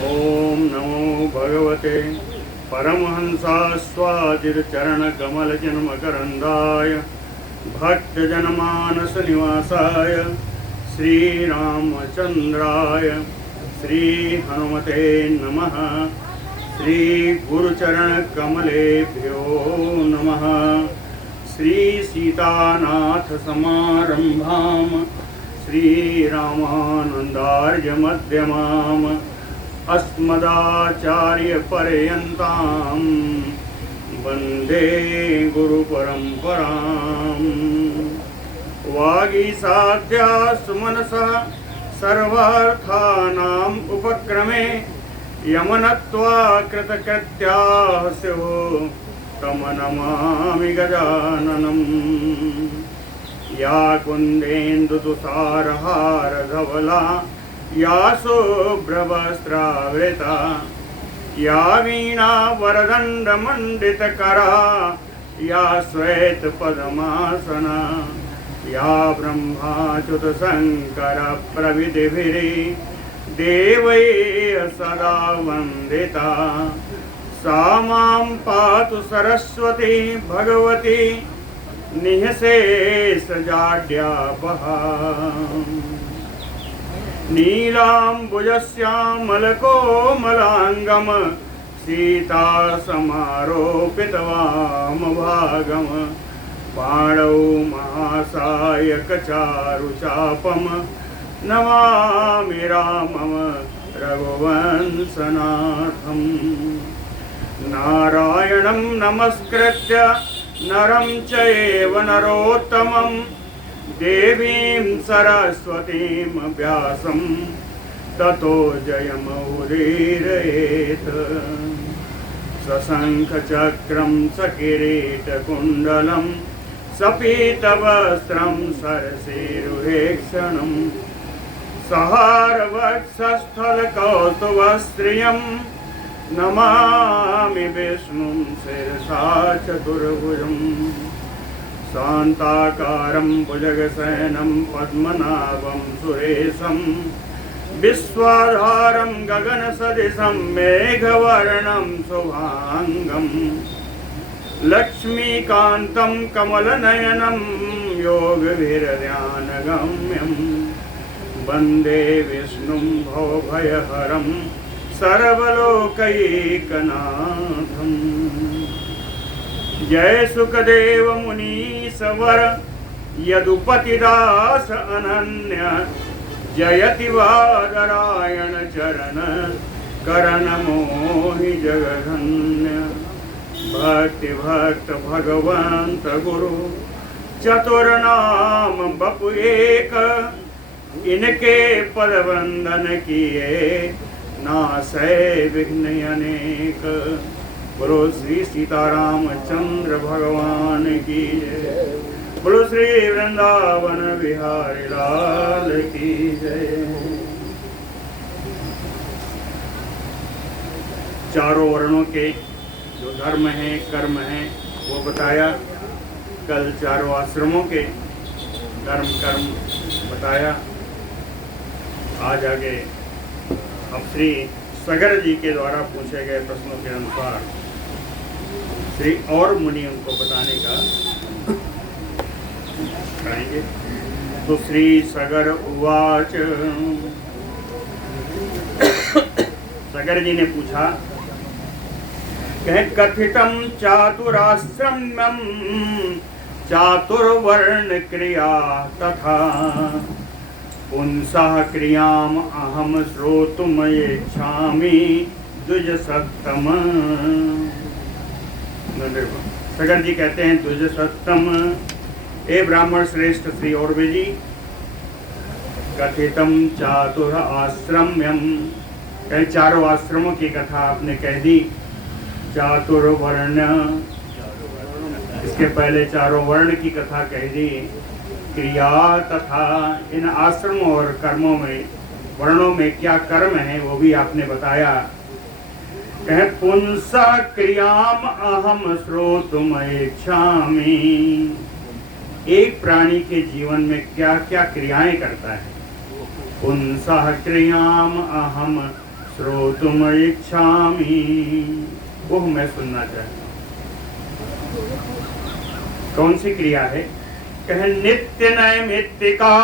ओम नमो भगवते परमहंसास्वादितचरणकमलजन्मकरन्दाय भक्तजनमानसनिवासाय श्रीरामचन्द्राय श्रीहनुमते नमः। श्रीगुरुचरणकमलेभ्यो नमः। श्रीसीतानाथसमारम्भां श्रीरामानन्दार्यमध्यमाम् अस्मदाचार्यपर्यन्तां वन्दे गुरुपरम्पराम्। वागीसाध्या सुमनसः सर्वार्थानाम् उपक्रमे यमनत्वा कृतकृत्याः स्युः तं नमामि गजाननम्। या कुन्देन्दुतुषारहारधवला या शुभ्रवस्त्रावृता या वीणा वरदण्डमण्डितकरा या श्वेतपद्मासना या ब्रह्माच्युतशङ्करप्रभृतिभिः देवैः सदा वन्दिता सा मां पातु सरस्वती भगवती निःशेषजाड्यापहा। नीलाम्बुजश्यामलकोमलाङ्गं सीतासमारोपितवामभागं पाणौ महासायकचारुचापं नमामि रामं रघुवंशनाथम्। नारायणं नमस्कृत्य नरं चैव नरोत्तमं देवीं सरस्वतीं व्यासं ततो जयमुदीरयेत्। सशङ्खचक्रं सकिरीटकुण्डलं सपीतवस्त्रं सरसीरुहेक्षणं सहारवक्षस्थलकौस्तुभश्रियं नमामि विष्णुं शिरसा चतुर्भुजं। शान्ताकारं भुजगशयनं पद्मनाभं सुरेशं विश्वाधारं गगनसदृशं मेघवर्णं शुभाङ्गं लक्ष्मीकान्तं कमलनयनं योगविरध्यानगम्यं वन्दे विष्णुं भवभयहरं सर्वलोकैकनाथम्। जय सुखदेव मुनीश्वर यदुपतिदास अनन्य जयति वादरायण चरण करण मोहि जगधन्य। भक्ति भक्त भगवंत गुरु चतुर्नाम बपु एक इनके पद वंदन किए नासै विघ्न अनेक। बोलो श्री सीतारामचंद्र भगवान की जय। बोलो श्री वृंदावन बिहारी लाल की जय। चारों वर्णों के जो धर्म हैं कर्म हैं वो बताया। कल चारों आश्रमों के धर्म कर्म बताया। आज आगे अब श्री सगर जी के द्वारा पूछे गए प्रश्नों के अनुसार श्री और मुनि उनको बताने का कराएंगे। तो श्री सगर उवाच। सगर जी ने पूछा कथितं चातुराश्रम्यं चातुर्वर्ण क्रिया तथा पुंसः क्रियाम अहम श्रोतुम इच्छामि द्विजसत्तम। सगर जी कहते हैं द्विजसत्तम ए ब्राह्मण श्रेष्ठ श्री औरवे जी कथितम चातुर आश्रम्यम कई चारों आश्रमों की कथा आपने कह दी। चातुर्वर्ण इसके पहले चारों वर्ण की कथा कह दी। क्रिया तथा इन आश्रमों और कर्मों में वर्णों में क्या कर्म है वो भी आपने बताया। कहे पुंसा क्रियाम अहम श्रोतुम इच्छामि। एक प्राणी के जीवन में क्या क्या क्रियाएं करता है। पुंसा क्रियाम अहम श्रोतुम इच्छामि, वो मैं सुनना चाहता हूँ। कौन सी क्रिया है? कह नित्य नैमित्तिका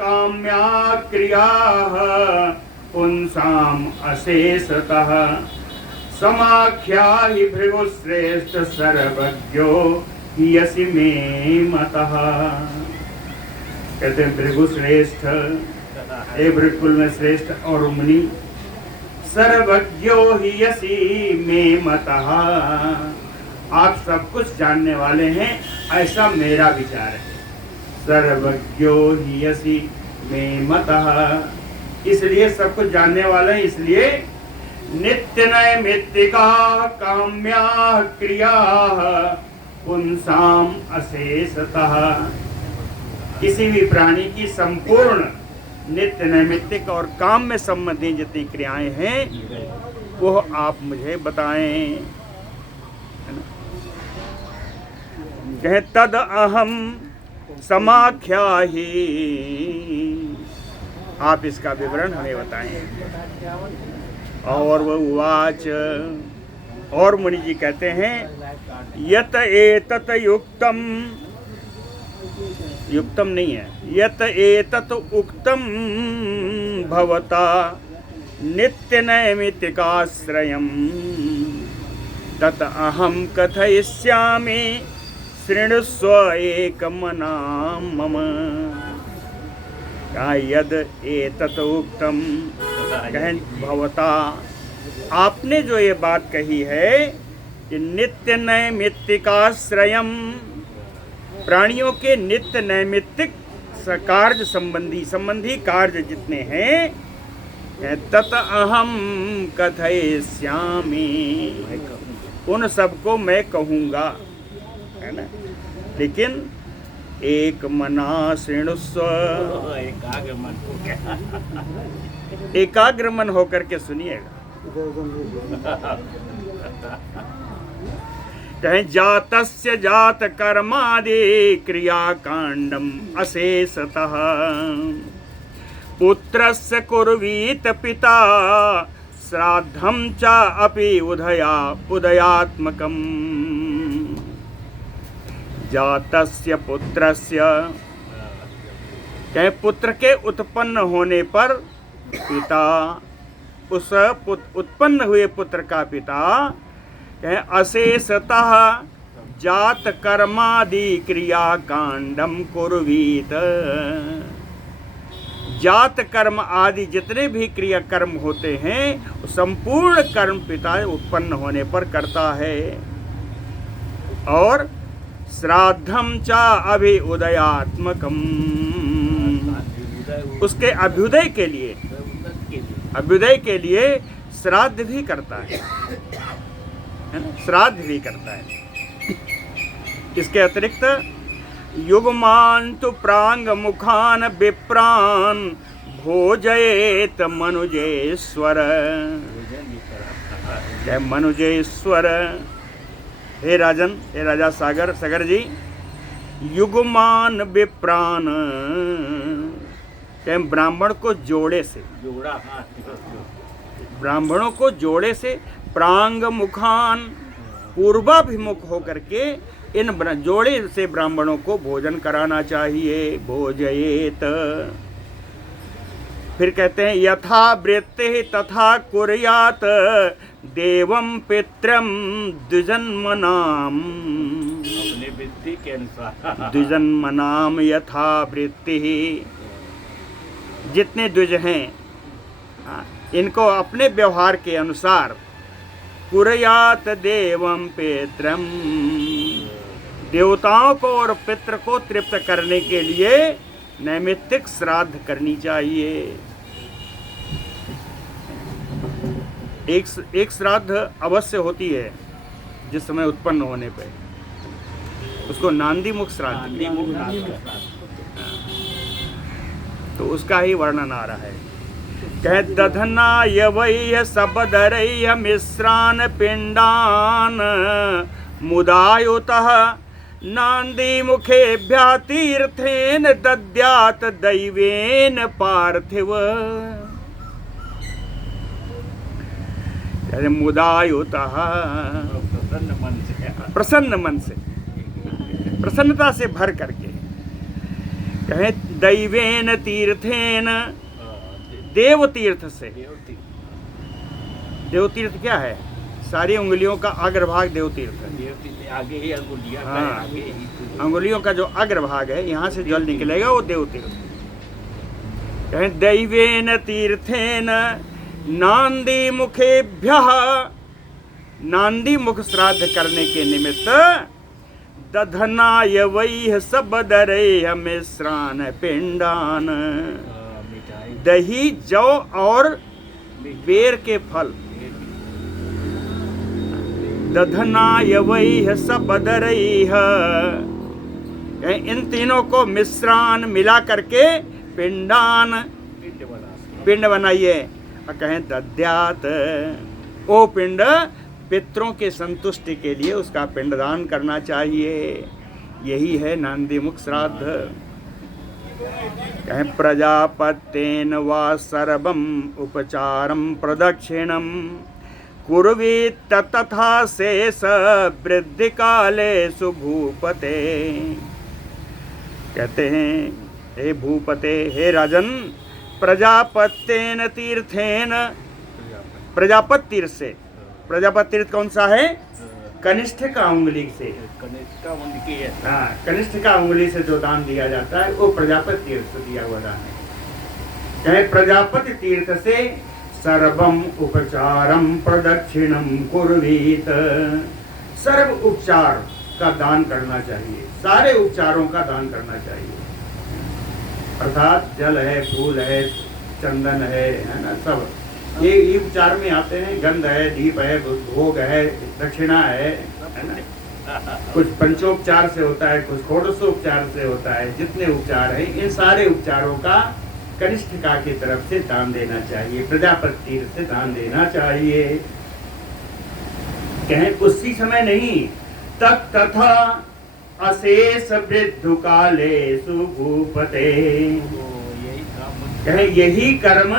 काम्या क्रिया पुंसाम अशेषतः समाख्या हि भृगुश्रेष्ठ सर्वज्ञो यसि मे मतः। कहते हैं भृगुश्रेष्ठ, हे भृगुकुल में श्रेष्ठ और मुनि, सर्वज्ञो हि यसि मे मतः, आप सब कुछ जानने वाले हैं ऐसा मेरा विचार है। सर्वज्ञो हि यसि मे मतः, इसलिए सब कुछ जानने वाले हैं, इसलिए नित्य नैमित्तिका काम्या क्रिया पुंसाम अशेषतः, किसी भी प्राणी की संपूर्ण नित्य नैमित्तिक और काम में संबंधी जितनी क्रियाएं हैं वो आप मुझे बताएं। कहे तद अहम समाख्या ही, आप इसका विवरण हमें बताएं। और वह उवाच, और मुनि जी कहते हैं यत एतत युक्तम, युक्तम नहीं है, यत एतत उक्तम भवता नित्य नैमित्तिकाश्रयम् तत अहम कथयिष्यामि शृणुस्व एकमनां मम। यद एतत उक्तम, भवता, आपने जो ये बात कही है कि नित्य नैमित्तिकाश्रयम्, प्राणियों के नित्य नैमित्तिक कार्य संबंधी कार्य जितने हैं तत अहम कथयिष्यामि, उन सबको मैं कहूँगा, है ना। लेकिन एक मना शृणुस्व, एकाग्र मन होकर के सुनिएगा। कहें जातस्य जात कर्मादि क्रियाकांडम अशेषतः पुत्रस्य कुर्वीत पिता श्राद्धं च अपि उदयात्मकम्। जातस्य पुत्रस्य, कहें पुत्र के उत्पन्न होने पर पिता, उस उत्पन्न हुए पुत्र का पिता अशेषतः जात कर्मादि क्रिया कांडम कुर्वीत, जात कर्म आदि जितने भी क्रिया कर्म होते हैं संपूर्ण कर्म पिता उत्पन्न होने पर करता है। और श्राद्धम च अभि उदयात्मकम, उसके अभ्युदय के लिए श्राद्ध भी करता है ना, श्राद्ध भी करता है। इसके अतिरिक्त युगमान तु प्रांग मुखान विप्रान भोजयेत मनुजेश्वर, जय मनुजेश्वर। हे राजन, हे राजा सागर जी, युगमान विप्रान, ब्राह्मण को जोड़े से, ब्राह्मणों को जोड़े से, प्रांग मुखान, पूर्वाभिमुख होकर के इन जोड़े से ब्राह्मणों को भोजन कराना चाहिए। भोजयेत, फिर कहते हैं यथा वृत्ति तथा कुर्यात देवम पित्रम द्विजन्मनाम, अपने वृत्ति के अनुसार, द्विजन्मनाम यथा वृत्ति, जितने द्विज हैं इनको अपने व्यवहार के अनुसार कुर्यात देवम पित्रम, देवताओं को और पितृ को तृप्त करने के लिए नैमित्तिक श्राद्ध करनी चाहिए। एक श्राद्ध अवश्य होती है जिस समय उत्पन्न होने पर, उसको नांदी मुख श्राद्ध, तो उसका ही वर्णन आ रहा है। कह दधनाय वै सबदरय मिश्रान पिंडान मुदायुतः नांदी मुखेभ्या तीर्थेन दद्यात दैवेन पार्थिव। कहते मुदायुतः, प्रसन्न मन से, प्रसन्नता से भर करके। कहे दैवेन तीर्थेन, देव तीर्थ से। देव तीर्थ क्या है? सारी उंगलियों का अग्रभाग देव तीर्थ है। आगे ही अंगुलियां, हाँ, आगे ही अंगुलियों का जो अग्रभाग है, यहाँ से जल निकलेगा वो देव तीर्थ। कहे दैवेन तीर्थेन नांदी मुखेभ्यः, नांदी मुख श्राद्ध करने के निमित्त दधनाय वैह सबदरेह मिश्रान पिंडान, दही जौ और बेर के फल, दधनाय वैह सबदरेह, इन तीनों को मिश्रान मिला करके पिंडान, पिंड बनाइए। और कहें दद्यात, ओ पिंड पितरों के संतुष्टि के लिए उसका पिंडदान करना चाहिए। यही है नांदीमुख श्राद्ध। कहें प्रजापतेन वा सर्वम उपचारम प्रदक्षिणम कुर्वीत तथा शेष वृद्धि काले सुभूपते। कहते हैं हे भूपते, हे राजन, प्रजापतेन तीर्थेन, प्रजापत तीर्थ से, प्रजापत तीर्थ कौन सा है? कनिष्ठ का उंगली से, हाँ, कनिष्ठ का उंगली से जो दान दिया जाता है वो प्रजापत तीर्थ से दिया हुआ दान है। कहे प्रजापति तीर्थ से सर्वम उपचारम प्रदक्षिणम कुर्वीत, सर्व उपचार का दान करना चाहिए, सारे उपचारों का दान करना चाहिए। अर्थात जल है, फूल है, चंदन है ना, सब ये उपचार में आते हैं। गंध है, दीप है, भोग है, दक्षिणा है ना। कुछ पंचोपचार से होता है, कुछ षोडशोपचार से होता है। जितने उपचार हैं, इन सारे उपचारों का कनिष्ठिका की तरफ से दान देना चाहिए, प्रजापति तीर्थ से दान देना चाहिए। कहें उसी समय नहीं, तथा अशेष वृद्धु काले सुभूपते। कहे यही कर्म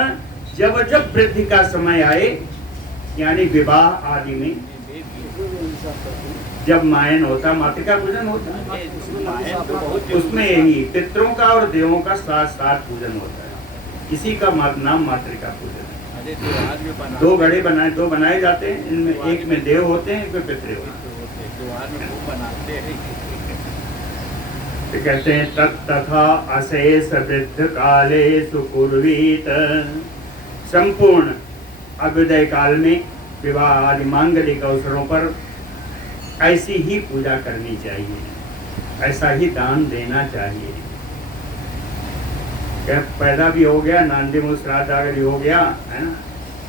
जब जब वृद्धि का समय आए, यानी विवाह आदि में, जब मायन होता, मातृका पूजन होता है, उसमें यही पितरों का और देवों का साथ साथ पूजन होता है। इसी का नाम मातृका पूजन है। दो घड़े बनाए, दो बनाए जाते हैं, इनमें एक में देव होते हैं, एक में पितृ होते हैं। तो कहते हैं तथा अशेष वृद्ध काले सुकुर्वीत, संपूर्ण अभ्युदय काल में, विवाह आदि मांगलिक अवसरों पर ऐसी ही पूजा करनी चाहिए, ऐसा ही दान देना चाहिए। क्या पैदा भी हो गया, नांदीमुख श्राद्ध आदि हो गया है ना,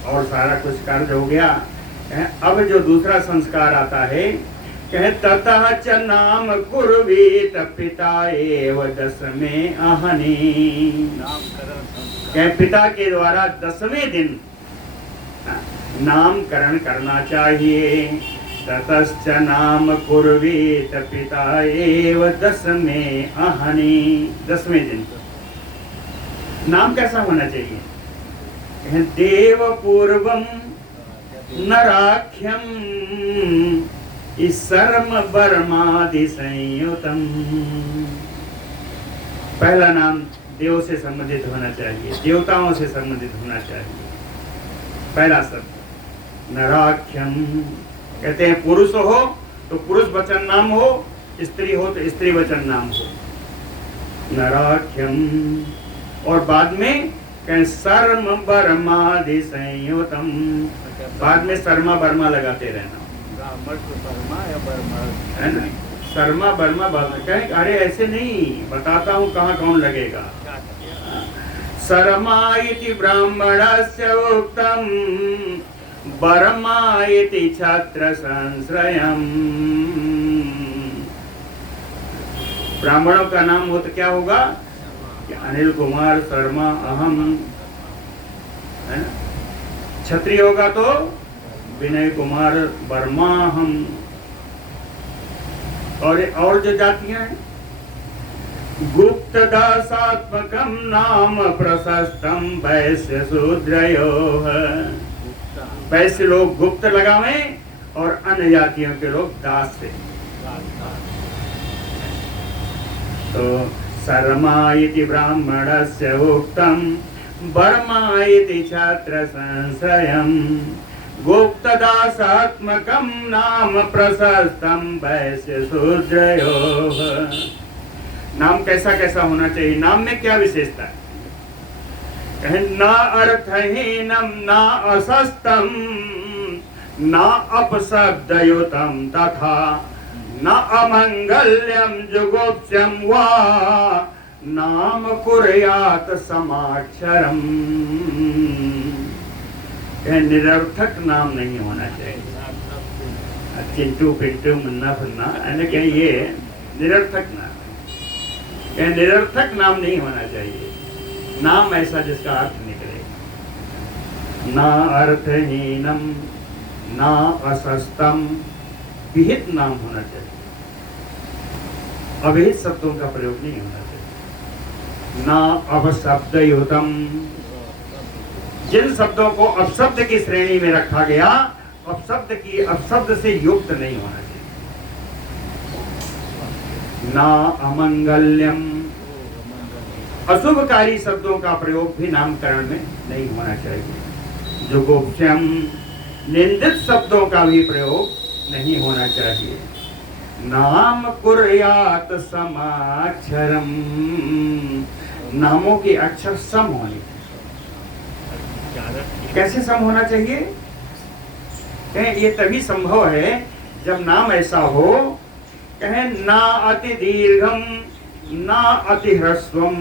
और सारा कुछ कार्य हो गया। अब जो दूसरा संस्कार आता है, कहे ततः च नाम कुर्वीत पिता एव दसवें अहनि, कहे पिता के द्वारा 10वें दिन नामकरण करना चाहिए। ततश्च नाम कुर्वीत पिता एव दसवें अहनि, 10वें दिन नाम कैसा होना चाहिए? देव पूर्वम नराख्यम सर्म बर्मादि संयुतम। पहला नाम देव से संबंधित होना चाहिए, देवताओं से संबंधित होना चाहिए। पहला शब्द नराख्यम, कहते हैं पुरुष हो तो पुरुष वचन नाम हो, स्त्री हो तो स्त्री वचन नाम हो, नराख्यम। और बाद में कहें सर्म बर्मादि संयुतम, बाद में शर्मा बर्मा लगाते रहना है ना। शर्मा बर्मा कहें, अरे ऐसे नहीं, बताता हूँ कहाँ कौन लगेगा। शर्मा इति ब्राह्मणस्य उक्तम बर्मा इति छात्र संश्रयम्। ब्राह्मणों का नाम हो तो क्या होगा? अनिल कुमार शर्मा अहम, है ना। क्षत्रिय होगा तो विनय कुमार वर्मा हम। और जो जातियां हैं, गुप्त दासात्मकम नाम प्रशस्तम वैश्य शूद्रयोः, वैसे लोग गुप्त लगावें और अन्य जातियों के लोग दास से। तो शर्मा इति ब्राह्मणस्य उक्तम वर्मा इति छात्र संशयम गुप्तदासात्मकं नाम प्रशस्तं वैश्य शूद्रयोः। नाम कैसा कैसा होना चाहिए? नाम में क्या विशेषता है? न अर्थहीनम न असस्तम न अपशब्दयुतम तथा न अमंगल्यम जुगोप्स्यम वा नाम कुर्यात समाक्षरम। निरर्थक नाम नहीं होना चाहिए। चिंटू पिंटू मुन्ना फन्ना ऐसे कहीं ये निरर्थक नाम है। निरर्थक नाम नहीं होना चाहिए। नाम ऐसा जिसका अर्थ निकले। ना अर्थहीनम ना असस्तम, विहित नाम होना चाहिए। अविहित शब्दों का प्रयोग नहीं होना चाहिए। ना अपशब्दयुतम, जिन शब्दों को अपशब्द की श्रेणी में रखा गया, अपशब्द से युक्त नहीं होना चाहिए। ना अमंगल्यम, अशुभकारी शब्दों का प्रयोग भी नामकरण में नहीं होना चाहिए। जुगोप्स्यम, निंदित शब्दों का भी प्रयोग नहीं होना चाहिए। नाम कुर्यात समाक्षरम, नामों के अक्षर सम होने चाहिए। कैसे सम होना चाहिए? ये तभी संभव है जब नाम ऐसा हो, कहें ना अति दीर्घम ना अति ह्रस्वम,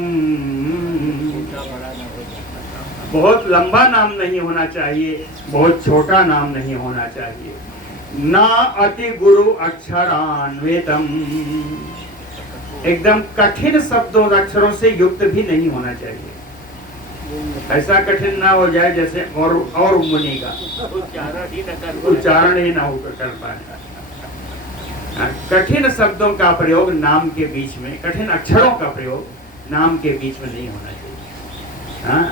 बहुत लंबा नाम नहीं होना चाहिए, बहुत छोटा नाम नहीं होना चाहिए। ना अति गुरु अक्षरान्वितम, एकदम कठिन शब्दों अक्षरों से युक्त भी नहीं होना चाहिए। ऐसा कठिन ना हो जाए जैसे और मुनि का उच्चारण ही ना होकर कर पाए। कठिन शब्दों का प्रयोग नाम के बीच में, कठिन अक्षरों का प्रयोग नाम के बीच में नहीं होना चाहिए। हाँ,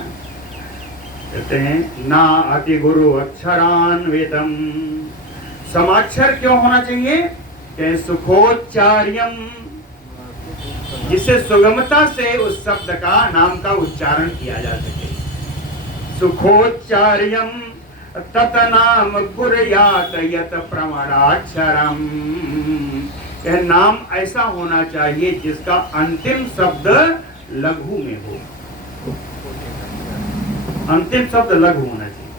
कहते हैं ना अति गुरु अक्षरान्वितम। समाक्षर क्यों होना चाहिए? कहते सुखोच्चार्यम, जिससे सुगमता से उस शब्द का, नाम का उच्चारण किया जा सके। सुखोच्चार्यम ततनाम कुर्यात यत प्रमाणाक्षरम, यह नाम ऐसा होना चाहिए जिसका अंतिम शब्द लघु में हो। अंतिम शब्द लघु होना चाहिए।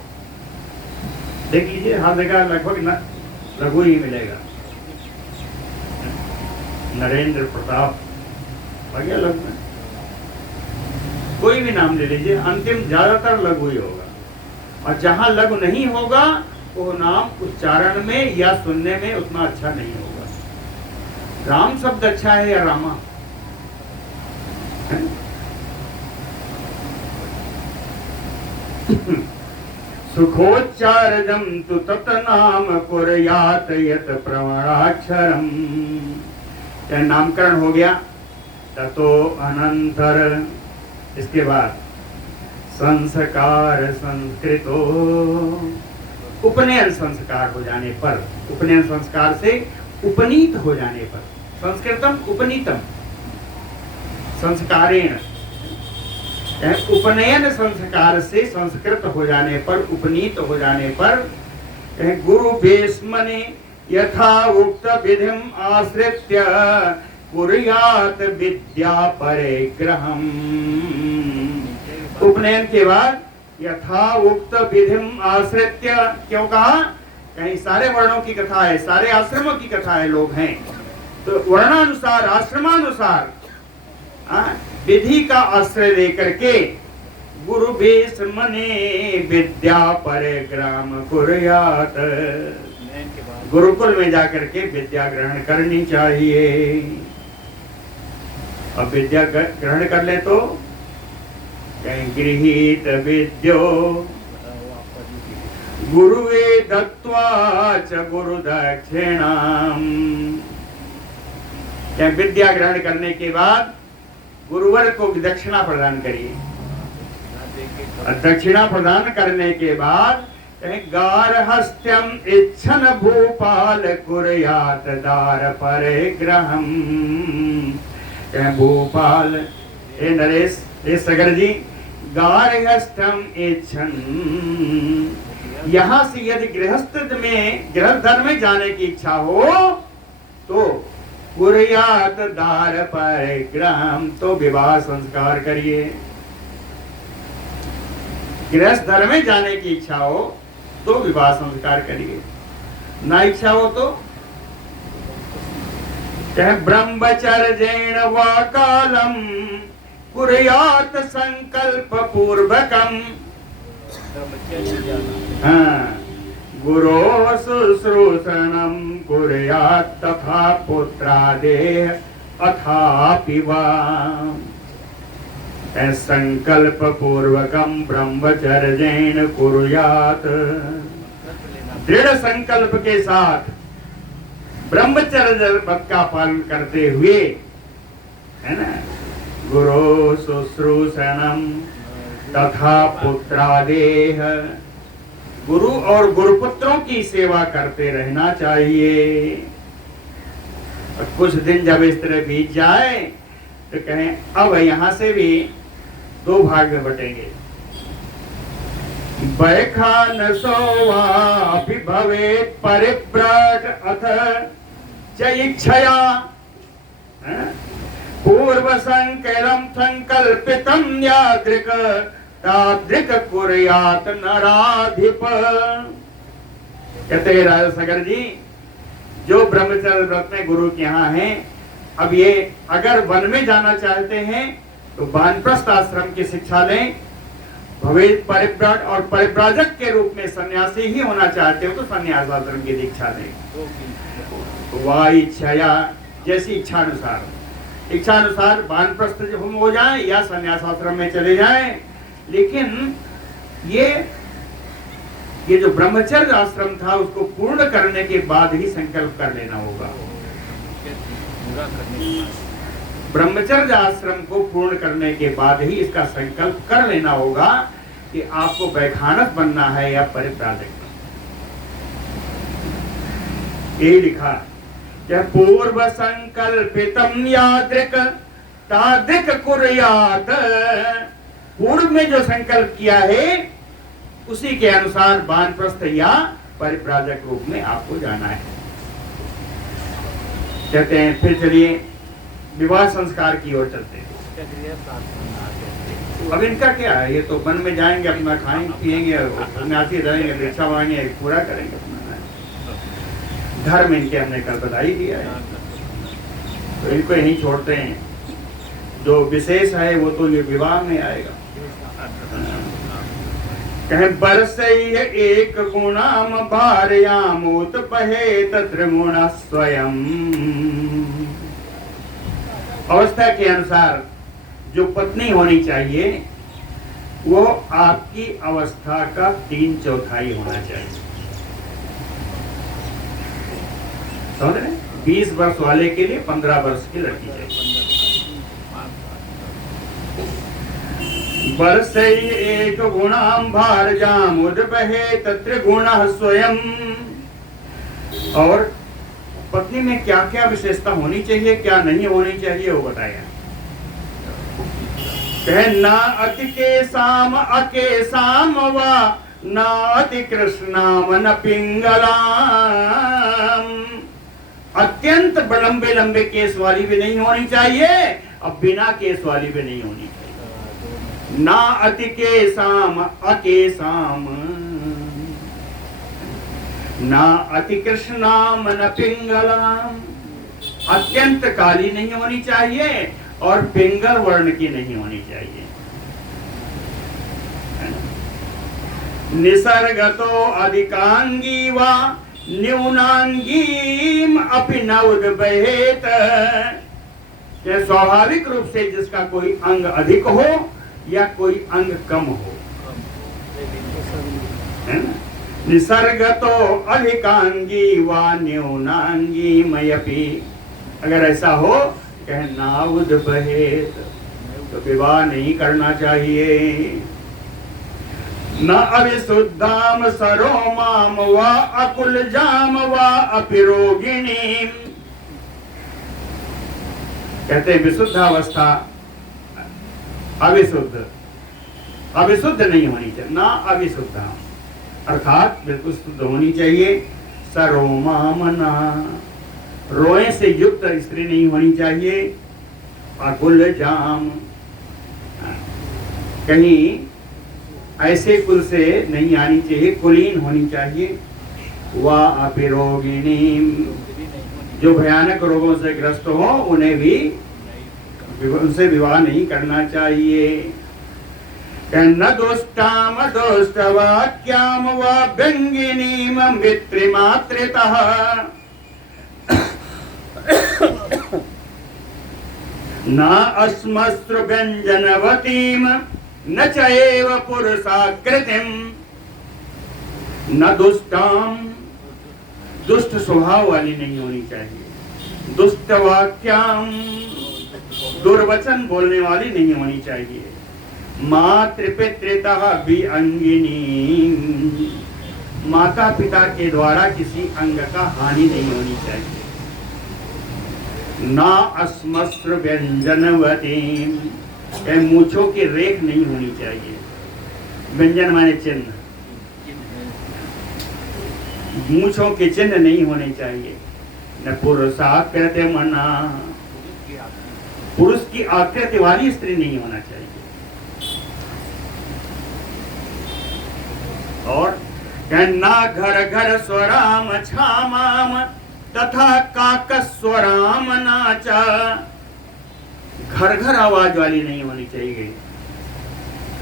देख लीजिए, हर जगह लगभग लघु ही मिलेगा। नरेंद्र प्रताप बढ़िया लघु में, कोई भी नाम ले लीजिए, अंतिम ज्यादातर लघु ही होगा। और जहां लघु नहीं होगा वो नाम उच्चारण में या सुनने में उतना अच्छा नहीं होगा। राम शब्द अच्छा है या रामा? सुखोच्चारजम तु तत्नाम कुर्यात यत प्रमाणाक्षरम। नामकरण हो गया। ततो अनंतर, इसके बाद संस्कार संस्कृतो, उपनयन संस्कार हो जाने पर, उपनयन संस्कार से उपनीत हो जाने पर, संस्कृतम उपनीतम संस्कारेण, उपनयन संस्कार से संस्कृत हो जाने पर, उपनीत हो जाने पर, गुरु भेष्मने यथा उक्त विधिम आश्रित्य कुर्यात विद्या परिग्रहम्। उपनयन के बाद यथा उक्त विधिम आश्रित्य, क्यों कहा? कहीं सारे वर्णों की कथा है, सारे आश्रमों की कथा है, लोग हैं तो वर्णानुसार, आश्रमानुसार विधि का आश्रय लेकर के गुरु भेष्मने विद्या परिग्रहम् कुर्यात, गुरुकुल में जाकर के विद्या ग्रहण करनी चाहिए। अब विद्या ग्रहण कर ले तो कहीं गृहीत विद्यो गुरुवे दत्त्वा च गुरु दक्षिणाम, क्या विद्या ग्रहण करने के बाद गुरुवर को दक्षिणा प्रदान करिए। दक्षिणा प्रदान करने के बाद गार्हस्थ्यम इच्छन भूपाल कुर्यात दार परिग्रहम। भूपाल हे नरेश, हे सगर जी, गार्हस्थ्यम इच्छन, यहां से यदि गृहस्थ धर्म में जाने की इच्छा हो तो कुर्यात दार परिग्रहम, तो विवाह संस्कार करिए। गृहस्थ धर्म में जाने की इच्छा हो तो विवाह संस्कार करिए, ना इच्छा हो तो ब्रह्मचर्येण वा कालम कुर्यात संकल्प पूर्वकम। गुरो शुश्रूषणम कुर्यात तथा पुत्रादेह अथापि वा। संकल्प पूर्वकम ब्रह्मचर्येण कुर्यात, दृढ़ संकल्प के साथ ब्रह्मचर्य व्रत का पालन करते हुए, है ना, गुरु शुश्रूषणम तथा पुत्रादेह, गुरु और गुरुपुत्रों की सेवा करते रहना चाहिए। और कुछ दिन जब इस तरह बीत जाए तो कहें अब यहां से भी दो भाग में बटेंगे। बैखान सोवापि भवेत् परिव्राट अथ च इच्छया पूर्व संकल्पम संकल्पितम यादृक तादृक कुर्यात नराधिप। कहते राजा सगर जी, जो ब्रह्मचर्य व्रत में गुरु के यहाँ हैं, अब ये अगर वन में जाना चाहते हैं तो वानप्रस्थ आश्रम की शिक्षा लें, भवेद परिव्राट और परिव्राजक के रूप में सन्यासी ही होना चाहते हो तो सन्यास आश्रम की दीक्षा लें। वह इच्छा जैसी इच्छानुसार वानप्रस्थ हम हो जाएं या सन्यास आश्रम में चले जाएं, लेकिन ये जो ब्रह्मचर्य आश्रम था उसको पूर्ण करने के बाद ही संकल्प कर लेना होगा। ब्रह्मचर्य आश्रम को पूर्ण करने के बाद ही इसका संकल्प कर लेना होगा कि आपको वैखानस बनना है या परिव्राजक। ये लिखा क्या पूर्व संकल्पितम यादृक तादृक कुर्यात, पूर्व में जो संकल्प किया है उसी के अनुसार वानप्रस्थ या परिव्राजक रूप में आपको जाना है। कहते हैं फिर चलिए विवाह संस्कार की ओर चलते हैं। अब इनका क्या है, ये तो वन में जाएंगे, अपना खाएंगे पिएंगे, सन्यासी रहेंगे, भिक्षा मांगेंगे, पूरा करेंगे अपना धर्म। इनके हमने कल बधाई दिया है तो इनको यहीं छोड़ते हैं। जो विशेष है वो तो ये विवाह में आएगा। कहे बरसई एक गुणाम भार्यामोत पहेत त्रिगुण स्वयं। अवस्था के अनुसार जो पत्नी होनी चाहिए वो आपकी अवस्था का 3/4 होना चाहिए। समझ रहे? 20 वर्ष वाले के लिए 15 वर्ष की लड़की चाहिए। बरसई एक गुणाम भार्यामुद पहेत त्रिगुण स्वयं। और पत्नी में क्या क्या विशेषता होनी चाहिए, क्या नहीं होनी चाहिए वो बताया। ना अति केसाम अकेसाम वा ना अति कृष्णाम न पिंगलाम। अत्यंत लंबे लंबे केस वाली भी नहीं होनी चाहिए और बिना केस वाली भी नहीं होनी चाहिए। ना अति केसाम अकेसाम ना अति कृष्णाम न पिंगलाम। अत्यंत काली नहीं होनी चाहिए और पिंगल वर्ण की नहीं होनी चाहिए। निसर्गतो अधिकांगी वा न्यूनांगीम अपि न उद्बहेत। स्वाभाविक रूप से जिसका कोई अंग अधिक हो या कोई अंग कम हो, है ना। निसर्गतो अधिकांगी वा न्यूनांगी मयपि, अगर ऐसा हो कहे ना उद्बहेत तो विवाह नहीं करना चाहिए। न अविशुद्धाम सरोमाम व अकुलजाम व अपिरोगिणी। कहते हैं विशुद्ध अवस्था अविशुद्ध, अविशुद्ध नहीं होनी चाहिए। ना अविशुद्ध अर्थात बिल्कुल शुद्ध होनी चाहिए। सरोमामना, रोए से युक्त स्त्री नहीं होनी चाहिए। अकुल जाम, कहीं ऐसे कुल से नहीं आनी चाहिए, कुलीन होनी चाहिए। वा अपिरोगिणी, जो भयानक रोगों से ग्रस्त हो उन्हें भी उनसे विवाह नहीं करना चाहिए। न दुष्टाम दुष्टवाक्याम व व्यंगिनीम मित्रिमात्रितः न अस्मस्त्र व्यंजनवतीम न चैव पुरुषाकृतिम। न दुष्टाम, दुष्ट स्वभाव वाली नहीं होनी चाहिए। दुष्ट वाक्याम, दुर्वचन बोलने वाली नहीं होनी चाहिए। मातृपितृतः विअंगिनी, माता पिता के द्वारा किसी अंग का हानि नहीं होनी चाहिए। ना अस्मस्त्र व्यंजनवती, मूंछों की रेख नहीं होनी चाहिए। व्यंजन माने चिन्ह, मूंछों के चिन्ह नहीं होने चाहिए। न पुरुषाकृति मना, पुरुष की आकृति वाली स्त्री नहीं होना चाहिए। और ना घर घर स्वराम छामाम तथा काकस्वराम नाचा, घर घर आवाज वाली नहीं होनी चाहिए,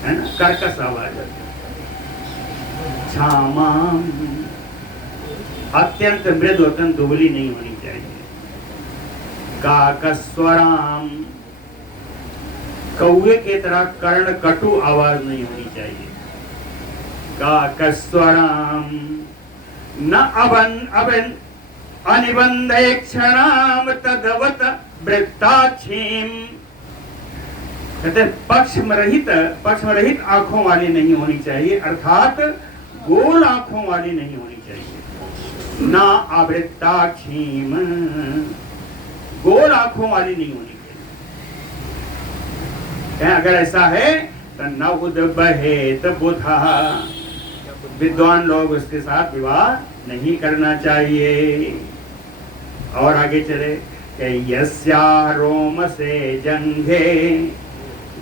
है ना, कर्कश आवाज। छामाम, अत्यंत मृदु, अत्यंत दुबली नहीं होनी चाहिए। काकस्वराम, कौवे के तरह कर्ण कटु आवाज नहीं होनी चाहिए। काकस्वराम, न अवन अवन अनिबंधेक्षणाम तदवत वृत्ताक्षीम। कहते पक्ष रहित आंखों वाली नहीं होनी चाहिए, अर्थात गोल आंखों वाली नहीं होनी चाहिए। ना आवृत्ताक्षीम, गोल आंखों वाली नहीं होनी चाहिए। अगर ऐसा है तो न उद्बहेत बुधा, विद्वान लोग उसके साथ विवाह नहीं करना चाहिए। और आगे चले कि यस्या रोम से जंघे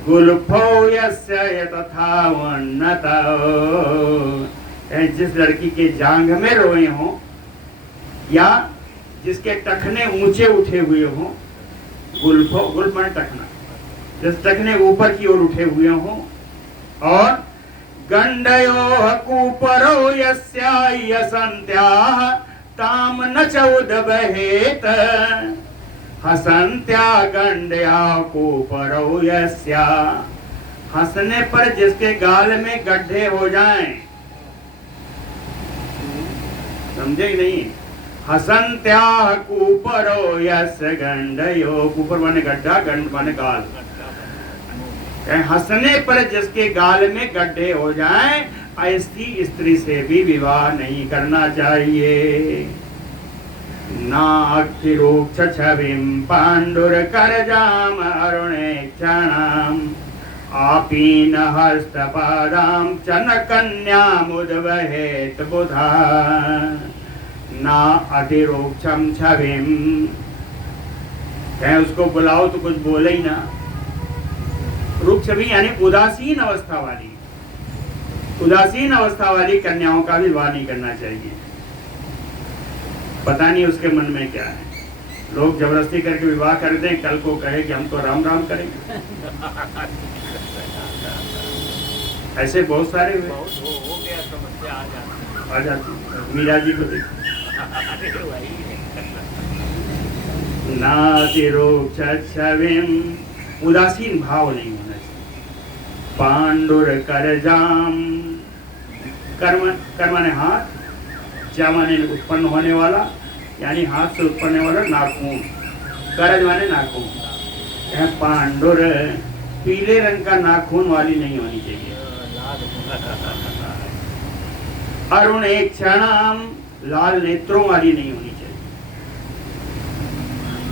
गुल्फो यस्य तथा वन्नता, जिस लड़की के जांघ में रोए हों या जिसके टखने ऊंचे उठे हुए हों, गुल्फो, गुल्फ माने टखना, जिस टखने ऊपर की ओर उठे हुए हों। और गंडयो कूपरो यस्यायसन्त्याः ताम न चौदबहेत, हसन्त्या गंडया कूपरो यस्या, हंसने पर जिसके गाल में गड्ढे हो जाएं, समझे नहीं? हसन्त्या कूपरो यस्य गंडयो, कूपर माने गड्ढा, गंड माने गाल। हंसने पर जिसके गाल में गड्ढे हो जाएं, ऐसी स्त्री से भी विवाह नहीं करना चाहिए। नाक्षिरोक्ष छविम पांडुर करजाम अरुणे क्षणाम आपीन हस्तपादाम चन कन्यामुद्वहेत बुधा। ना अतिरोक्षम छविम, कहें उसको बुलाओ तो कुछ बोले ही ना। रुक्ष भी यानी उदासीन अवस्था वाली, उदासीन अवस्था वाली कन्याओं का भी विवाह नहीं करना चाहिए। पता नहीं उसके मन में क्या है, लोग जबरदस्ती करके विवाह कर दें, कल को कहे कि हम तो राम राम करेंगे। ऐसे बहुत सारे हुए, आ जाती। मीरा जी को देखो, उदासीन भाव नहीं होना चाहिए। पांडुर करजाम, कर्म ने हाथ, जा माने उत्पन्न होने वाला, यानी हाथ से उत्पन्न होने वाला नाखून, करज माने नाखून। पांडुर, पीले रंग का नाखून वाली नहीं होनी चाहिए। अरुणेक्षणाम, लाल नेत्रों वाली नहीं होनी चाहिए।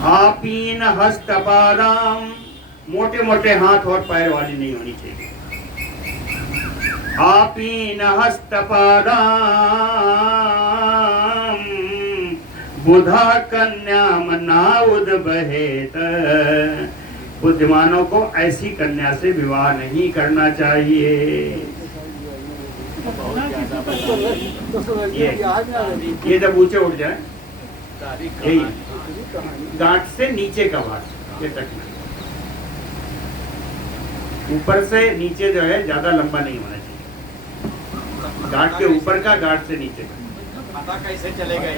आपीन हस्तपादाम, मोटे मोटे हाथ और पैर वाली नहीं होनी चाहिए। आपीन हस्तपादाम बुधा कन्याम नाउद बहेत, बुद्धिमानों को ऐसी कन्या से विवाह नहीं करना चाहिए। ये जब ऊंचे उठ जाए, यही गांठ से नीचे का भाग ये तक, ऊपर से नीचे जो है ज्यादा लंबा नहीं होना चाहिए। गांठ के ऊपर का, गांठ से नीचे का। पता कैसे चलेगा?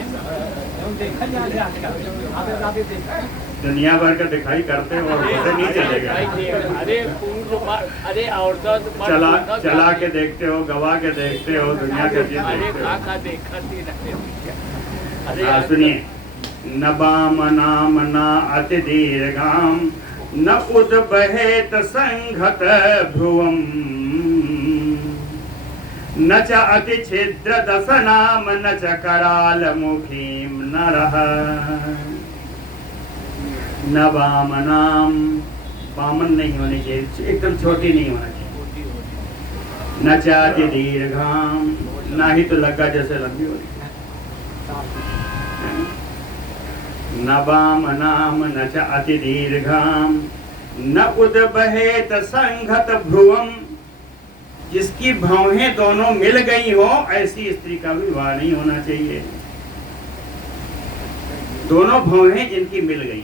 दुनिया भर का दिखाई करते और उसे नहीं चलेगा। अरे औरत चला के देखते हो, गवा के देखते हो, दुनिया के सुनिए, न बाम नाम न अति दीर्घाम न उद्बहेत संघत भ्रुवम न च अति छिद्र दसनाम न च कराल मुखीम नरः। न वामनाम, वामन नहीं होनी चाहिए, एकदम छोटी नहीं होना चाहिए। न च अति दीर्घाम, ना ही तो लगा जैसे लंबी हो रही। न वामनाम न च अति दीर्घाम न उद्बहेत संघत भ्रुवम, जिसकी भौहें दोनों मिल गई हो ऐसी स्त्री का विवाह नहीं होना चाहिए। दोनों भौहें जिनकी मिल गई,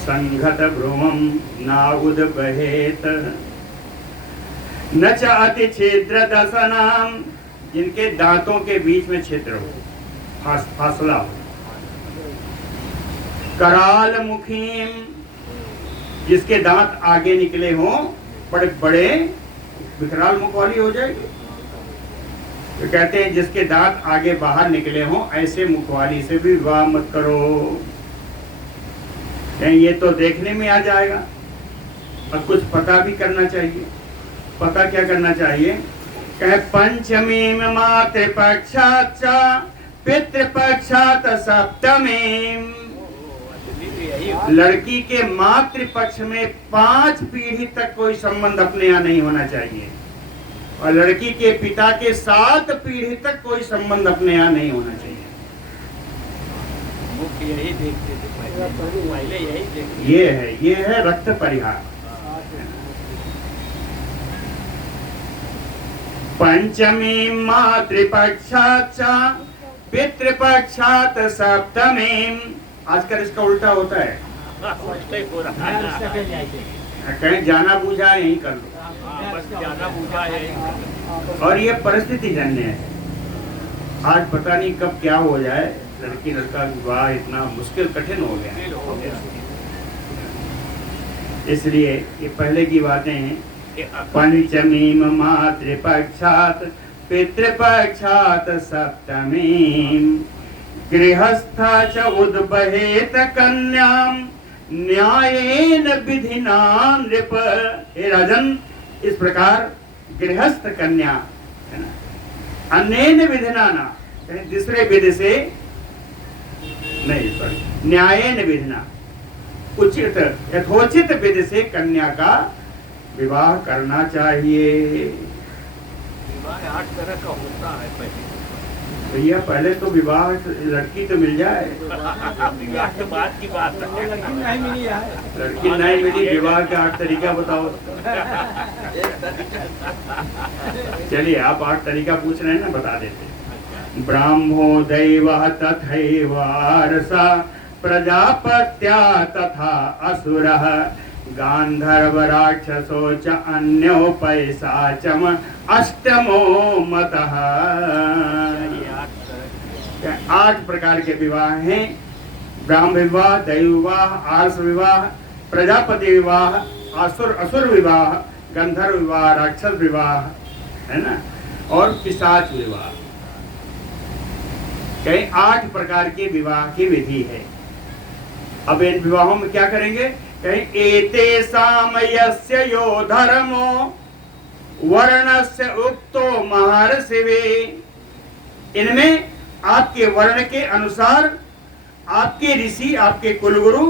संघत भ्रुवम ना उद्बहेत न च अति छिद्र दसनाम, जिनके दांतों के बीच में छिद्र हो, फासला हो। कराल मुखीम, जिसके दांत आगे निकले हों, बड़े बड़े, विकराल मुख वाली हो जाएगी। तो कहते हैं जिसके दांत आगे बाहर निकले हों ऐसे मुख वाली से भी विवाह मत करो, ये तो देखने में आ जाएगा। और कुछ पता भी करना चाहिए। पता क्या करना चाहिए? कहे पंचमी में मातृपक्षात पितृपक्षात सप्तमी, लड़की के मातृपक्ष में 5 पीढ़ी तक कोई संबंध अपने यहाँ नहीं होना चाहिए, और लड़की के पिता के 7 पीढ़ी तक कोई संबंध अपने यहाँ नहीं होना चाहिए। यही देखते थे पहले, यही देखते। ये है रक्त परिहार। पंचमी मातृपक्षात पितृपक्षात सप्तमी, आजकल इसका उल्टा होता है। कहीं जाना बूझा यही कर लो, बस जाना बूझा है। और ये परिस्थिति जन्य है। आज पता नहीं कब क्या हो जाए, लड़की लड़का विवाह इतना मुश्किल कठिन हो गया। इसलिए ये पहले की बातें हैं। पंचमी मातृपक्षात पितृपक्षात सप्तमी गृहस्था च उद्बहेत कन्याम न्यायेन विधिना नृप। हे राजन, इस प्रकार गृहस्थ कन्या है ना, अन्येन विधिना ना, दूसरे विधि से नहीं, सॉरी, न्यायेन विधिना, उचित यथोचित विधि से कन्या का विवाह करना चाहिए। विवाह 8 तरह का होता है पहले। भैया पहले तो विवाह, लड़की तो मिल जाए। विवाह के बाद की बात है। लड़की नहीं मिली, विवाह के 8 तरीका बताओ। चलिए, आप 8 तरीका पूछ रहे हैं ना, बता देते। ब्राह्मो दैवः तथैवार्षा प्रजापत्या तथा असुरः गांधर्व राक्षसो च अन्यो पैशाचम अष्टमो मतः। 8 प्रकार के विवाह हैं। ब्राह्म विवाह, दैव विवाह, आर्ष विवाह, प्रजापति विवाह, असुर विवाह, गंधर्व विवाह, राक्षस विवाह, है ना, और पिशाच विवाह। कई 8 प्रकार के विवाह की विधि है। अब इन विवाहों में क्या करेंगे? कहीं एतेषां यस्य यो धर्मो वर्णस्य उक्तो महर्षिवे, इनमें आपके वर्ण के अनुसार आपके ऋषि, आपके कुलगुरु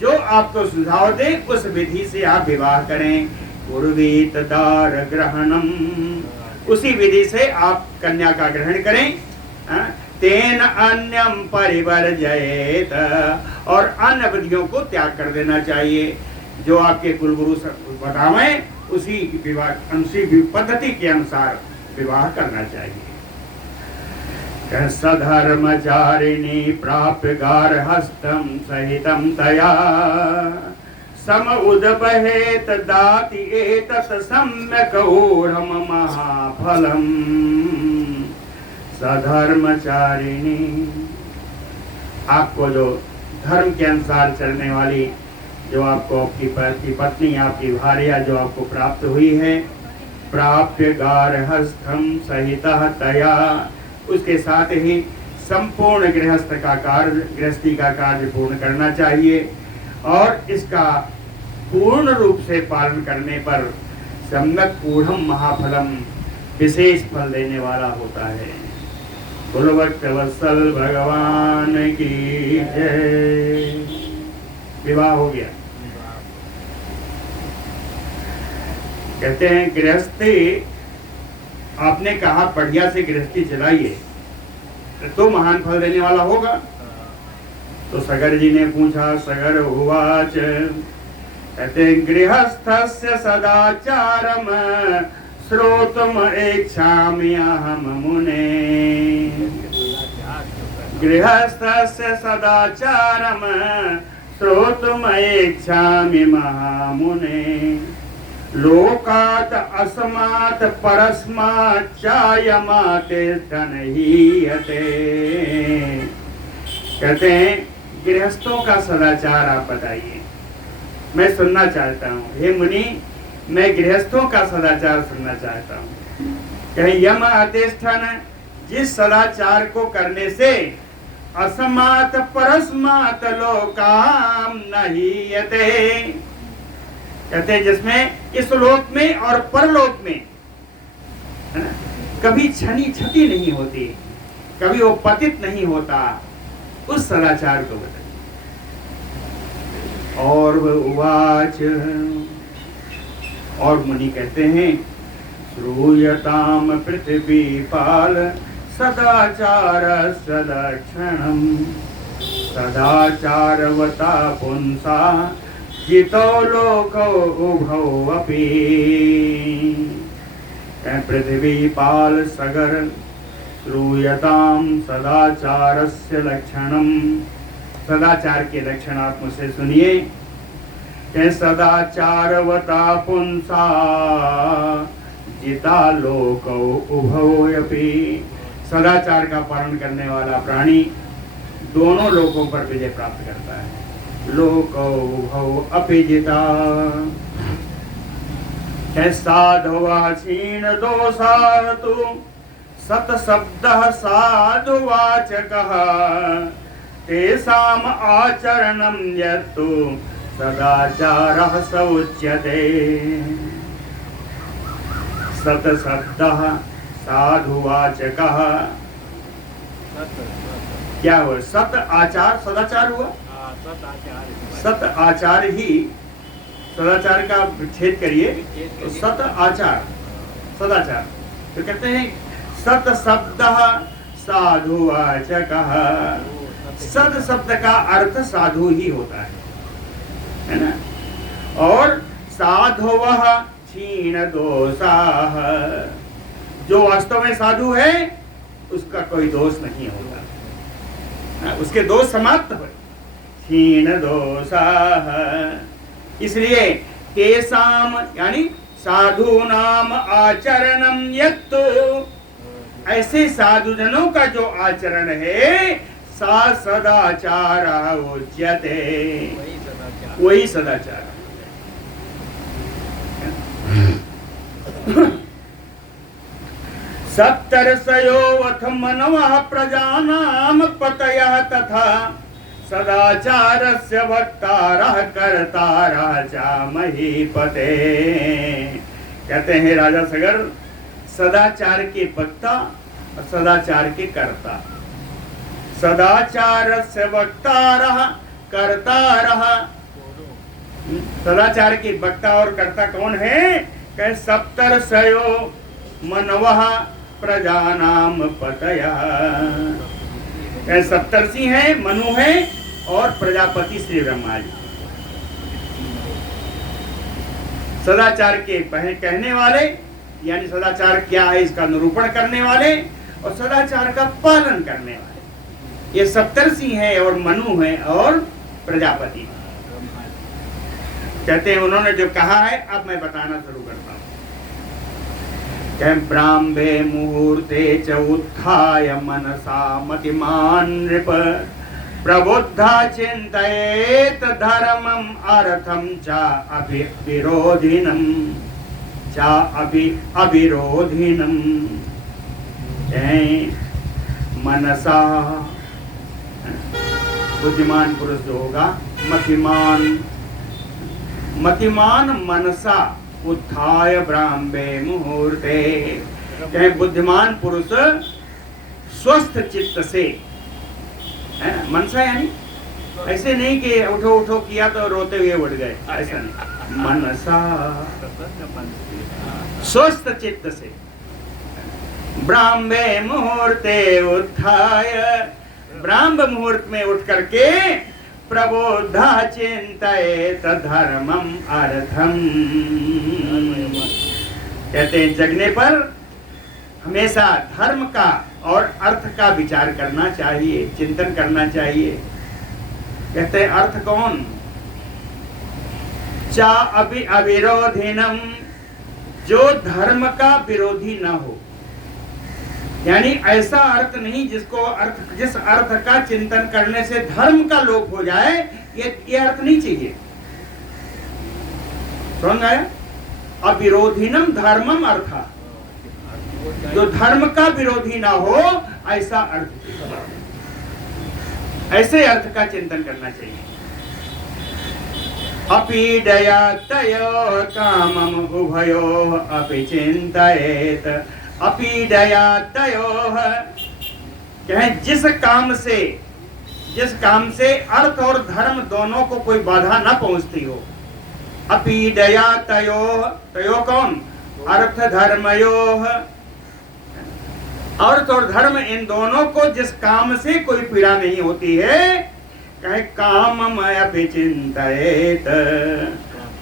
जो आपको सुझाव दे उस विधि से आप विवाह करें। पूर्वीत दार ग्रहणम, उसी विधि से आप कन्या का ग्रहण करें। तेन अन्यम परिवर्जयेत, और अन्य विधियों को त्याग कर देना चाहिए। जो आपके कुलगुरु बतावें उसी विवाह, उसी पद्धति के अनुसार विवाह करना चाहिए। सधर्मचारिणी प्राप्य गार्हस्थ्यं सहितं तया सम उदबहेत दाति एतत् सम्यक् ऊढम महाफलम्। सधर्मचारिणी, आपको जो धर्म के अनुसार चलने वाली, जो आपको आपकी पत्नी, आपकी भार्या जो आपको प्राप्त हुई है, प्राप्य गार्हस्थ्यं सहितः तया, उसके साथ ही संपूर्ण गृहस्थ का कार्य, गृहस्थी का कार्य पूर्ण करना चाहिए। और इसका पूर्ण रूप से पालन करने पर सम्यक ऊढ़म महाफलम, विशेष फल देने वाला होता है। बोलो भक्तवत्सल भगवान की जय। विवाह हो गया। कहते हैं गृहस्थी, आपने कहा बढ़िया से गृहस्थी चलाइए तो महान फल देने वाला होगा। तो सगर जी ने पूछा, सगर उवाच, कहते हैं गृहस्थस्य सदाचारम श्रोतुम इच्छामि अहम मुने। गृहस्थस्य सदाचारम श्रोतुम इच्छामि महामुने। लोकात अस्मात् परस्मात् चायमातिष्ठन् हीयते। कहते हैं गृहस्थों का सदाचार आप बताइए, मैं सुनना चाहता हूँ। हे मुनि, मैं गृहस्थों का सदाचार सुनना चाहता हूँ। कहे यम अतिष्ठन, जिस सदाचार को करने से अस्मात् परस्मात् लोकाम नहीयते, कहते हैं जिसमें इस लोक में और परलोक में, है ना, कभी क्षति नहीं होती, कभी वो पतित नहीं होता, उस सदाचार को बताइए। और वह उवाच, और मुनि कहते हैं श्रूयताम पृथ्वी पाल सदाचार सलक्षणम। सदाचारवता पुंसा जितो लोको उभौ अपि। पृथ्वी पाल सगर श्रूयताम सदाचारस्य लक्षणम। सदाचार के लक्षण आप मुझसे सुनिए। सदाचारवता पुंसा जिता लोको उभौ अपि। सदाचार का पालन करने वाला प्राणी दोनों लोकों पर विजय प्राप्त करता है। लोको उभौ अपि जिता। साधुवा क्षीण दोषातु सत शब्दः साधुवाचकः। तेषाम् आचरणं यत्तु सदाचारः स उच्यते। सत शब्दः साधुवाचकः, क्या हुआ? सत आचार सदाचार हुआ। सत आचार ही सदाचार का छेद करिए तो सत आचार सदाचार। तो कहते हैं सत शब्दः साधुवाचकः। सद शब्द का अर्थ साधु ही होता है ना। और साधुवः क्षीण दोषाः, जो वास्तव में साधु है उसका कोई दोष नहीं होता, उसके दोष समाप्त हो। क्षीण दोषाः, इसलिए तेषाम यानी साधूनाम आचरणम यत्तु, ऐसे साधुजनों का जो आचरण है सा सदाचार उच्यते, वही सदाचार। सप्तर्षयोऽथ मनवः प्रजानां पतयः तथा सदाचारस्य वक्तारः कर्तारः च महीपते। कहते हैं राजा सगर, सदाचार के वक्ता और सदाचार के कर्ता। सदाचार से वक्ता रहा, करता रहा। सदाचार के वक्ता और कर्ता कौन है? कहे सप्तर सयो मनवहा प्रजा नाम पतया। कहे सप्तर्षि हैं, मनु है और प्रजापति श्री ब्रह्मा जी। सदाचार के कहने वाले, यानी सदाचार क्या है इसका निरूपण करने वाले और सदाचार का पालन करने वाले, ये सप्तर्षि हैं और मनु हैं और प्रजापति। कहते हैं उन्होंने जो कहा है, अब मैं बताना शुरू करता हूं। ब्राह्मे मुहूर्ते च उत्थाय मनसा मतिमान नृप प्रबुद्धा चिंतयेत धर्मम अर्थम च अविरोधिनम अविरोधिनम। मनसा बुद्धिमान पुरुष जो होगा, मतिमान मनसा उत्थाय ब्राह्मे मुहूर्ते। कहे बुद्धिमान पुरुष स्वस्थ चित्त से, मनसा यानी ऐसे नहीं कि उठो उठो किया तो रोते हुए उठ गए, ऐसा नहीं। मनसा स्वस्थ चित्त से ब्राह्मे मुहूर्ते उत्थाय, ब्राह्म मुहूर्त में उठ करके प्रबोधा चिंतयेत धर्मम अर्थम। कहते हैं जगने पर हमेशा धर्म का और अर्थ का विचार करना चाहिए, चिंतन करना चाहिए। कहते हैं अर्थ कौन? चा अविरोधिनम, जो धर्म का विरोधी ना हो। यानी ऐसा अर्थ नहीं जिस अर्थ का चिंतन करने से धर्म का लोप हो जाए, ये अर्थ नहीं चाहिए। समझ आया? अविरोधिनम धर्मम अर्थ, जो धर्म का विरोधी ना हो ऐसा अर्थ, ऐसे अर्थ का चिंतन करना चाहिए। अपीडया तयो कामम उभयोः अपि चिंतयेत अपीडया तयोः। कहें जिस काम से अर्थ और धर्म दोनों को कोई बाधा न पहुंचती हो। अपीडया तयोः, तयो कौन? अर्थ धर्मयोः। अर्थ और धर्म इन दोनों को जिस काम से कोई पीड़ा नहीं होती है, कहे काममय अपि चिंतयेत,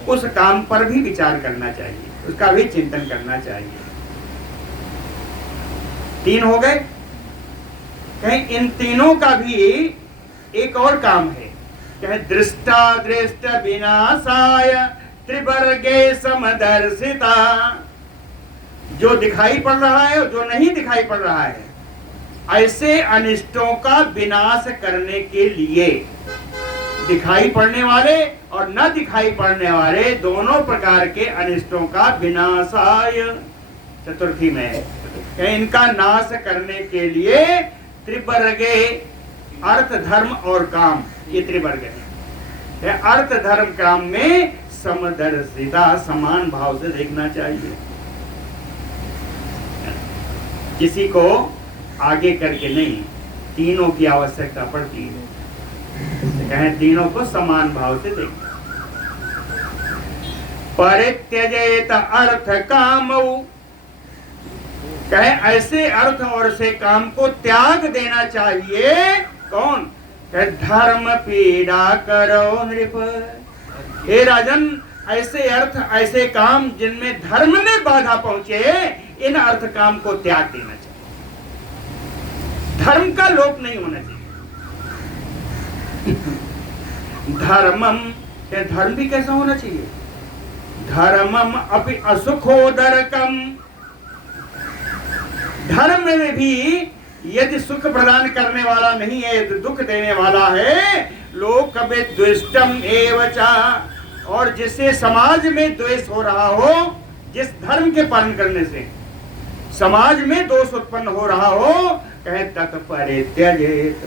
उस काम पर भी विचार करना चाहिए, उसका भी चिंतन करना चाहिए। 3 हो गए। कहीं इन तीनों का भी एक और काम है। कहे दृष्टा दृष्ट विनाशाय त्रिवर्गे समदर्शिता। जो दिखाई पड़ रहा है और जो नहीं दिखाई पड़ रहा है, ऐसे अनिष्टों का विनाश करने के लिए दिखाई पड़ने वाले और न दिखाई पड़ने वाले दोनों प्रकार के अनिष्टों का विनाशाय, चतुर्थी में इनका नाश करने के लिए त्रिवर्गे, अर्थ धर्म और काम, ये त्रिवर्ग है। अर्थ धर्म काम में समदर्शिता, समान भाव से देखना चाहिए। किसी को आगे करके नहीं, तीनों की आवश्यकता पड़ती है। कहें तीनों को समान भाव से देखना। परित्यजेत अर्थ कामौ, कहे ऐसे अर्थ और से काम को त्याग देना चाहिए। कौन? कहे धर्म पीड़ा करो नृप। हे राजन, ऐसे अर्थ ऐसे काम जिनमें धर्म में बाधा पहुंचे, इन अर्थ काम को त्याग देना चाहिए। धर्म का लोप नहीं होना चाहिए। धर्मम, धर्म भी कैसा होना चाहिए? धर्मम अपि असुखोदरकम। धर्म में भी यदि सुख प्रदान करने वाला नहीं है, यदि दुख देने वाला है, लोक द्वेष्टम एवचा, और जिससे समाज में द्वेष हो रहा हो, जिस धर्म के पालन करने से समाज में दोष उत्पन्न हो रहा हो, कहे तत्परित्यजेत,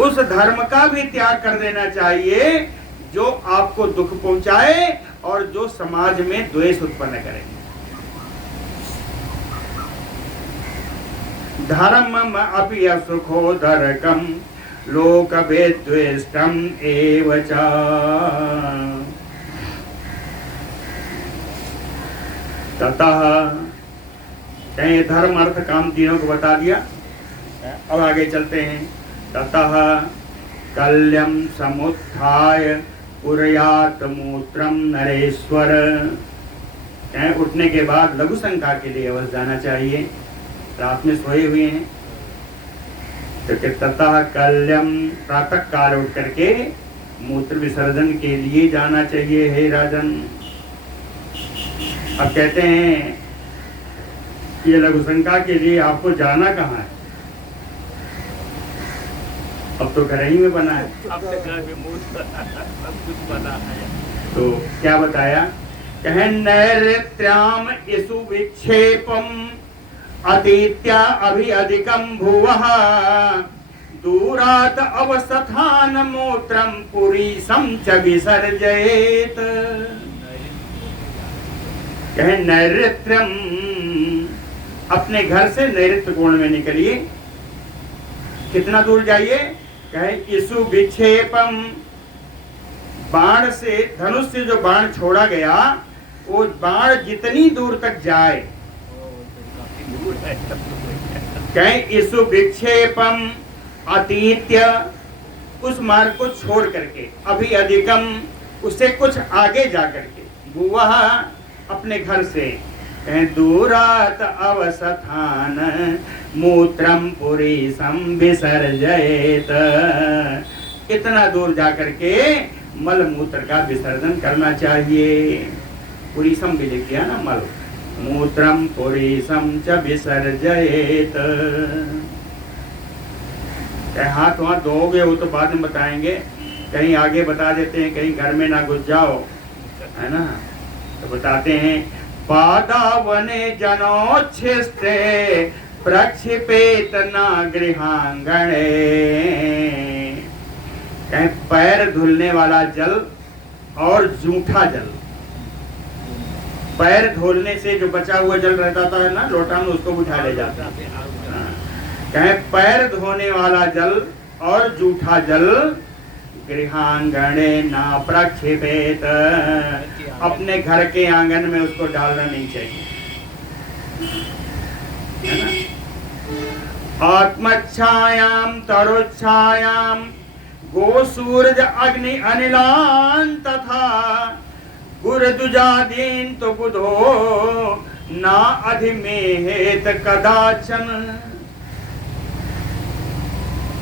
उस धर्म का भी त्याग कर देना चाहिए जो आपको दुख पहुंचाए और जो समाज में द्वेष उत्पन्न करेंगे। धर्मम अपि असुखोदरकम लोक विद्वेष्टम एव च। ततः कहीं धर्म अर्थ काम तीनों को बता दिया। अब आगे चलते हैं। ततः कल्यम समुत्थाय कुर्यात् मूत्रम नरेश्वर। उठने के बाद लघु शंका के लिए अवश्य जाना चाहिए। रात में सोए हुए हैं तो ततः कल्यम प्रातः काल उठ करके मूत्र विसर्जन के लिए जाना चाहिए। हे राजन, अब कहते हैं ये लघु शंका के लिए आपको जाना कहाँ है? अब तो घर ही में बना है। अब तो घर में मूत्र सब कुछ बना है। तो क्या बताया? कहें नैऋत्याम इसु विक्षेपम अतीत्या अभि अधिकम भुवः दूरात अवसथान मूत्रम पुरीशम च विसर्जयेत। कहें नैऋत्यम, अपने घर से नैऋत्य कोण में निकलिए। कितना दूर जाइए? कहें इसु विक्षेपम, बाण से, धनुष से जो बाण छोड़ा गया वो बाण जितनी दूर तक जाए, कहें इसु विक्षेपम अतीत्य, उस मार्ग को छोड़ करके, अभी अधिकम, उससे कुछ आगे जा करके, भुवः अपने घर से, कहें दूरात अवसथान मूत्रम पुरीशम विसर्जयेत। इतना दूर जा करके मल मूत्र का विसर्जन करना चाहिए। पुरीशम भी लिख दिया ना, मल मूत्रम पुरीशम च विसर्जयेत। हाथ वहां धोगे वो तो बाद में बताएंगे, कहीं आगे बता देते हैं, कहीं घर में ना घुस जाओ, है ना। तो बताते हैं पादावने जनोच्छिष्टे प्रक्षिपेत न गृहांगणे। कहीं पैर धुलने वाला जल और जूठा जल, पैर धोलने से जो बचा हुआ जल रहता था ना लोटा में, उसको उठा ले जाता। कहें पैर धोने वाला जल और जूठा जल गृहांगणे ना प्रक्षिपेत, अपने घर के आंगन में उसको डालना नहीं चाहिए, है ना। आत्मच्छायाम तरुच्छायाम गो सूरज अग्नि अनिलान तथा गुरुदुजादीन तो बुधो ना अधिमेहेत कदाचन।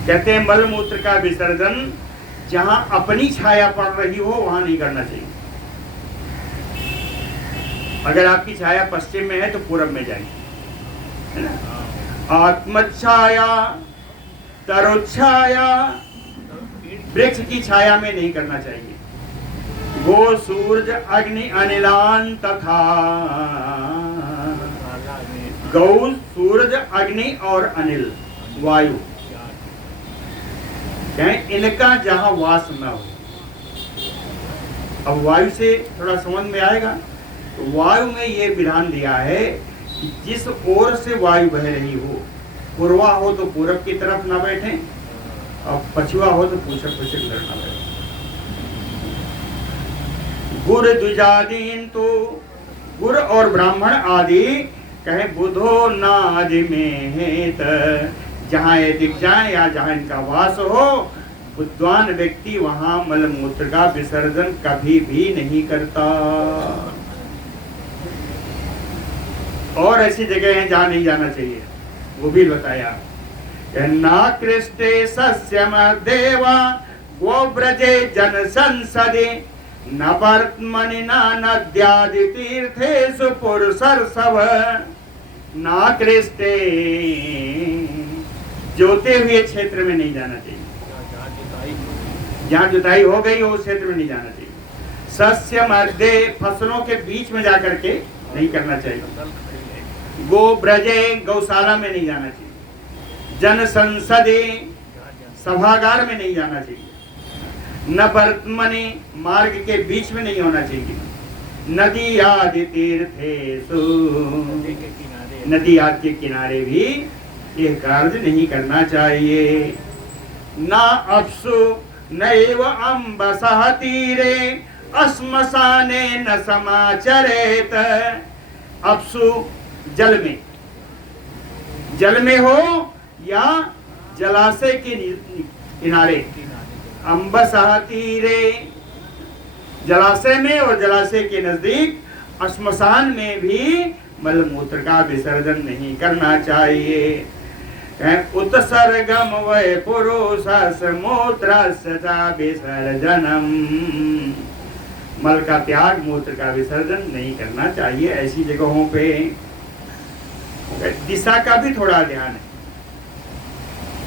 कहते हैं मल मूत्र का विसर्जन जहां अपनी छाया पड़ रही हो वहां नहीं करना चाहिए। अगर आपकी छाया पश्चिम में है तो पूरब में जाएंगे, है ना। आत्मच्छाया तरुच्छाया, वृक्ष की छाया में नहीं करना चाहिए। गो सूरज अग्नि अनिलान तथा, गौ सूरज अग्नि और अनिल वायु, इनका जहां वास न हो। अब वायु से थोड़ा समझ में आएगा। तो वायु में ये विधान दिया है कि जिस ओर से वायु बह रही हो, पूर्वा हो तो पूरब की तरफ ना बैठे और पछुआ हो तो पश्चिम की तरफ ना बैठे। गुर द्विजादीन, तो गुर और ब्राह्मण आदि कहे बुधो नादि में हेत, जहाँ ये दिख जाए या जहाँ इनका वास हो, बुद्धिमान व्यक्ति वहां मल मूत्र का विसर्जन कभी भी नहीं करता। और ऐसी जगह है जहाँ नहीं जाना चाहिए, वो भी बताया। ना कृष्टे सस्यम देवा वो ब्रजे जन संसदे न वर्तमनि न नद्यादि तीर्थेषु पुरुषर्षभ। ना कृष्टे, जोते हुए क्षेत्र में नहीं जाना चाहिए, जहाँ जुताई हो गई हो उस क्षेत्र में नहीं जाना चाहिए। सस्य मध्य, फसलों के बीच में जाकर के नहीं करना चाहिए। गो ब्रजे, गौशाला में नहीं जाना चाहिए। जन संसदे, सभागार में नहीं जाना चाहिए। न वर्तमनि, मार्ग के बीच में नहीं होना चाहिए। नदी आदि तीर्थेषु, नदी के किनारे, नदी आदि के किनारे भी यह कार्य नहीं करना चाहिए। न अप्सु नैव अम्बसः तीरे अस्मशाने न समाचरेत। अप्सु जल में, जल में हो या जलाशय के किनारे, अम्बसः तीरे जलाशय में और जलाशय के नजदीक, श्मशान में भी मलमूत्र का विसर्जन नहीं करना चाहिए। उत्सर्गम वै पुरुषस्य मूत्रस्य च विसर्जनम, मल का त्याग, मूत्र का विसर्जन नहीं करना चाहिए ऐसी जगहों पे। दिशा का भी थोड़ा ध्यान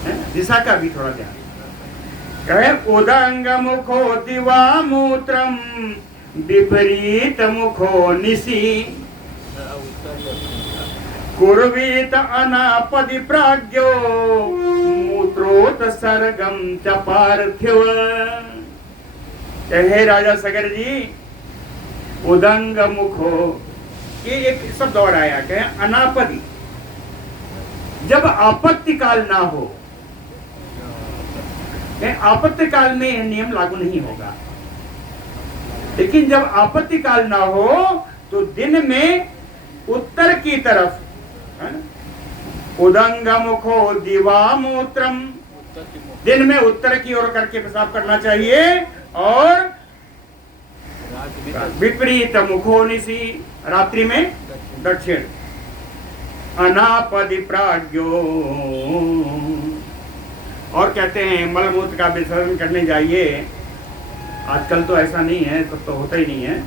है, दिशा का भी थोड़ा ध्यान। कहे उदंग मुखो दिवा मूत्रम विपरीत मुखो निशि कुर्वीत अनापदि प्राज्ञो मूत्रोत सर्गम च पार्थिव। कहे राजा सगर जी, उदंग मुखो, ये एक शब्द और आया, कहे अनापदि, जब आपत्ति काल ना हो। आपत्ति काल में यह नियम लागू नहीं होगा, लेकिन जब आपत्ति काल ना हो तो दिन में उत्तर की तरफ, उदंग मुखो दिवा मूत्रम, दिन में उत्तर की ओर करके पेशाब करना चाहिए, और विपरीत मुखो निशि, रात्रि में दक्षिण। अनापदि प्राज्ञो, और कहते हैं मलमूत्र का विसर्जन करने जाइए। आजकल तो ऐसा नहीं है, तब तो होता ही नहीं है।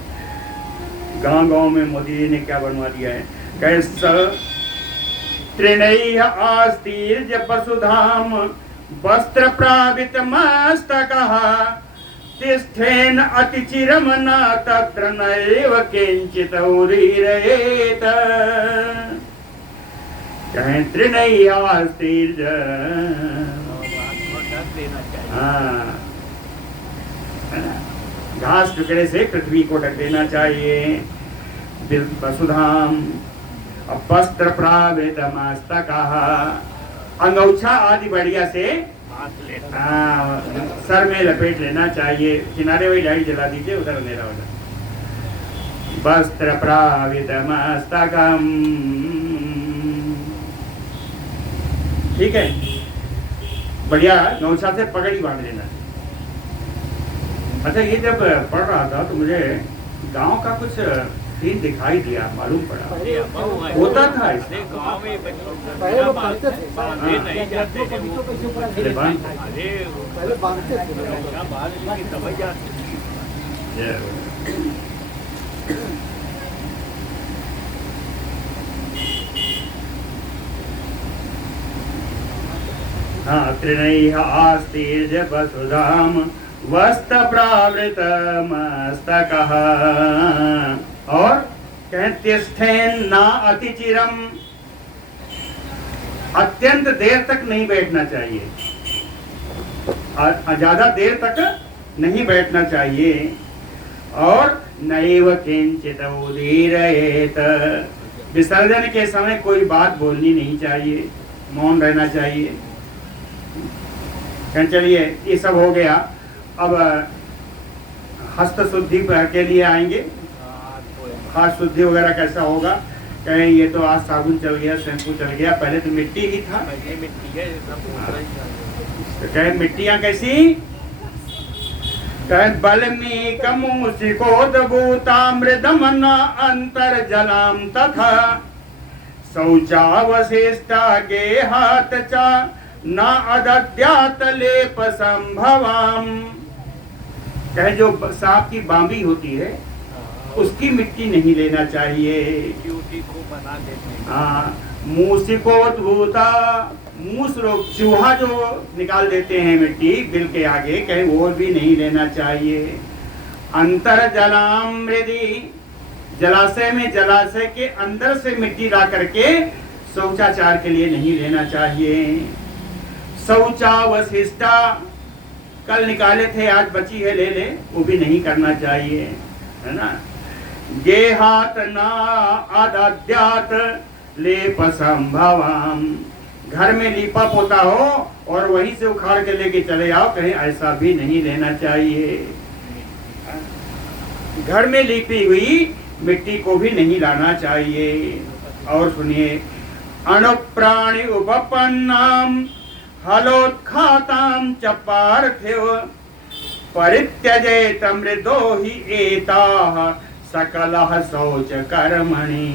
गांव-गांव में मोदी जी ने क्या बनवा दिया है, कैसा त्रिनैः आस्तीर्ज वसुधाम वस्त्र प्रावित मस्तकः तिष्ठेन अतिचिरम न तत्र नैव किंचित उदीरयेत। कहें त्रिनैः आस्तीर्ज, घास टुकड़े से पृथ्वी को ढक देना चाहिए। वसुधाम, वस्त्र प्रावृत मस्तकः, अंगोछा आदि बढ़िया से सर में लपेट लेना चाहिए। किनारे वही लाइट जला दीजिए, उधर अंधेरा हो जाए। वस्त्र प्रावृत मस्तकम, ठीक है, बढ़िया गौछा से पगड़ी बांध लेना। अच्छा, ये जब पढ़ रहा था तो मुझे गांव का कुछ सीन दिखाई दिया, मालूम पड़ा होता था इससे। पहले वो करते थे, नहीं जाते थे, पहले बांधते थे। हाँ, त्रिनैः आस्तीर्ज वसुधाम वस्त्र प्रावृत मस्तकः, और कहें तिष्ठेन न अतिचिरम, अत्यंत देर तक नहीं बैठना चाहिए, ज्यादा देर तक नहीं बैठना चाहिए। और नैव किंचित उदीरयेत, विसर्जन के समय कोई बात बोलनी नहीं चाहिए, मौन रहना चाहिए। चलिए, ये सब हो गया। अब हस्त शुद्धि के लिए आएंगे। हाथ शुद्धि वगैरह कैसा होगा? कहें ये तो आज साबुन चल गया, शैम्पू चल गया, पहले तो मिट्टी ही था। तो कहें मिट्टियां कैसी? कहें बल्मीक मूसिकोद्भूतामृतमन अंतर जलाम तथा शौचावशिष्टा गेहात च न अदद्यात लेप संभवाम। कहे जो सांप की बांबी होती है उसकी मिट्टी नहीं लेना चाहिए। हाँ, मूसिकोद्भूता, मूस रोग, चूहा जो निकाल देते हैं मिट्टी बिल के आगे, कहीं वो भी नहीं लेना चाहिए। अंतर जलामृदि, जलाशय में, जलाशय के अंदर से मिट्टी ला करके शौचाचार के लिए नहीं लेना चाहिए। शौचावशिष्टा, कल निकाले थे आज बची है ले ले, वो भी नहीं करना चाहिए, है ना। गेहात ना आदाद्यात लेप संभवाम। घर में लीपा पोता हो और वहीं से उखाड़ के लेके चले आओ, कहीं ऐसा भी नहीं लेना चाहिए। घर में लीपी हुई मिट्टी को भी नहीं लाना चाहिए। और सुनिए, अणुप्राणि उपपन्नाम हलोत्खाताम च पार्थिव परित्यजेत मृदो हि एताः सकलः शौच कर्मणि।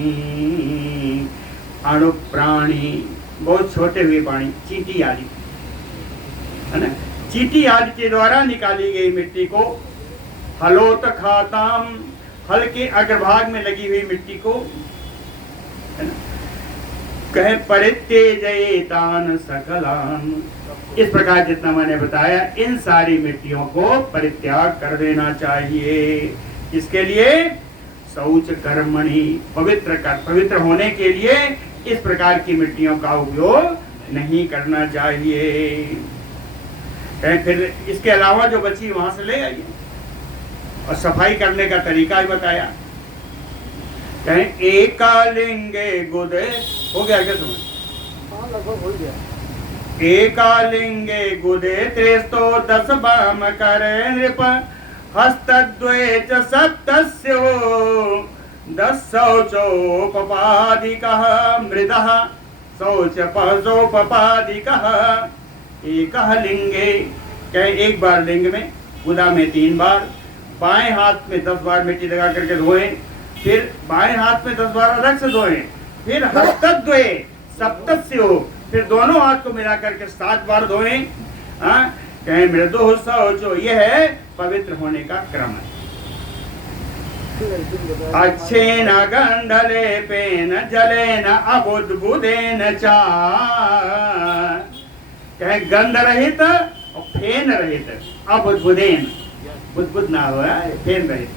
अणुप्राणी बहुत छोटे हुए प्राणी, चींटी आदि है ना, चींटी आदि के द्वारा निकाली गई मिट्टी को, हलोत खाताम, हल के अग्रभाग में लगी हुई मिट्टी को, है ना, कहे परित्यजेतान सकलान। इस प्रकार जितना मैंने बताया, इन सारी मिट्टियों को परित्याग कर देना चाहिए। इसके लिए शौच कर्मणि, पवित्र होने के लिए इस प्रकार की मिट्टियों का उपयोग नहीं करना चाहिए। फिर इसके अलावा जो बची वहां से ले आइए। और सफाई करने का तरीका भी बताया। कहें एकालिंगे गुदे, हो गया क्या तुम्हें? हाँ, लगभग हो गया। एकालिंगे गुदे त्रेस्तो 10 बाम करे नृप हस्तद्वये च सप्तस्यो 10 शौचोपपादिकः मृदः शौचपसोपपादिकः एकः लिंगे। कहे एक बार लिंग में, गुदा में 3 बार, बाएं हाथ में 10 बार मिट्टी लगा करके धोएं, फिर बाएं हाथ में 10 बार अलग से धोएं, फिर हस्तद्वये सप्तस्यो, फिर दोनों हाथ को मिला करके 7 बार धोएं। कहे मृदो शौचो, यह है पवित्र होने का क्रम है। अच्छेन गंधलेपेन जलेन अबुद्बुदेन चा। कहे गंध रहित और फेन रहित, अबुद्बुदेन, बुद्बुद ना हुआ, फेन रहित।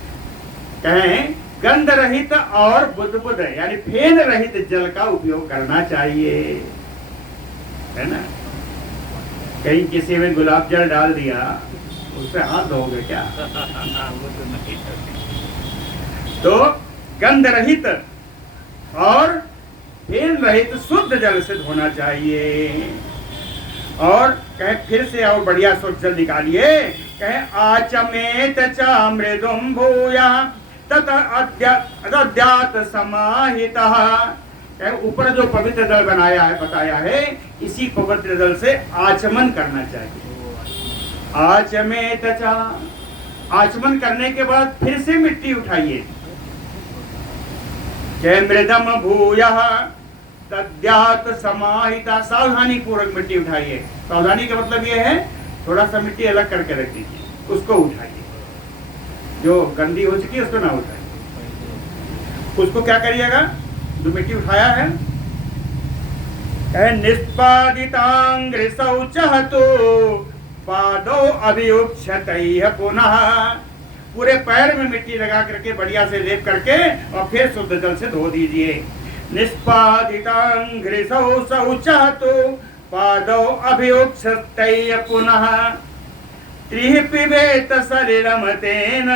कहे गंध रहित और बुद्बुद यानी फेन रहित जल का उपयोग करना चाहिए, है ना। कहीं किसी में गुलाब जल डाल दिया, उससे हाथ धोगे क्या? तो गंध रहित और फेन रहित शुद्ध जल से धोना चाहिए। और कहे फिर से और बढ़िया स्वच्छ जल निकालिए। कहे आचमेत च मृदुम भूया तथा अद्यात समाहितः। ऊपर जो पवित्र जल बनाया है, बताया है, इसी पवित्र जल से आचमन करना चाहिए। आचमेत च, आचमन करने के बाद फिर से मिट्टी उठाइए। मृदम भूयः तद्यात समाहिता, सावधानी पूर्वक मिट्टी उठाइए। सावधानी का मतलब ये है, थोड़ा सा मिट्टी अलग करके रख दीजिए, उसको उठाइए। जो गंदी हो चुकी है उसको ना उठाइए। उसको क्या करिएगा, जो मिट्टी उठाया है, निष्पादितांग्रि शौचः तो पादो अभियुक्षतैः पुनः। पूरे पैर में मिट्टी लगा करके बढ़िया से लेप करके और फिर शुद्ध जल से धो दीजिए। निष्पादितांग्रि शौचः तो पादो अभियुक्षतैः पुनः त्रिः पिबेत सलिलम तेन।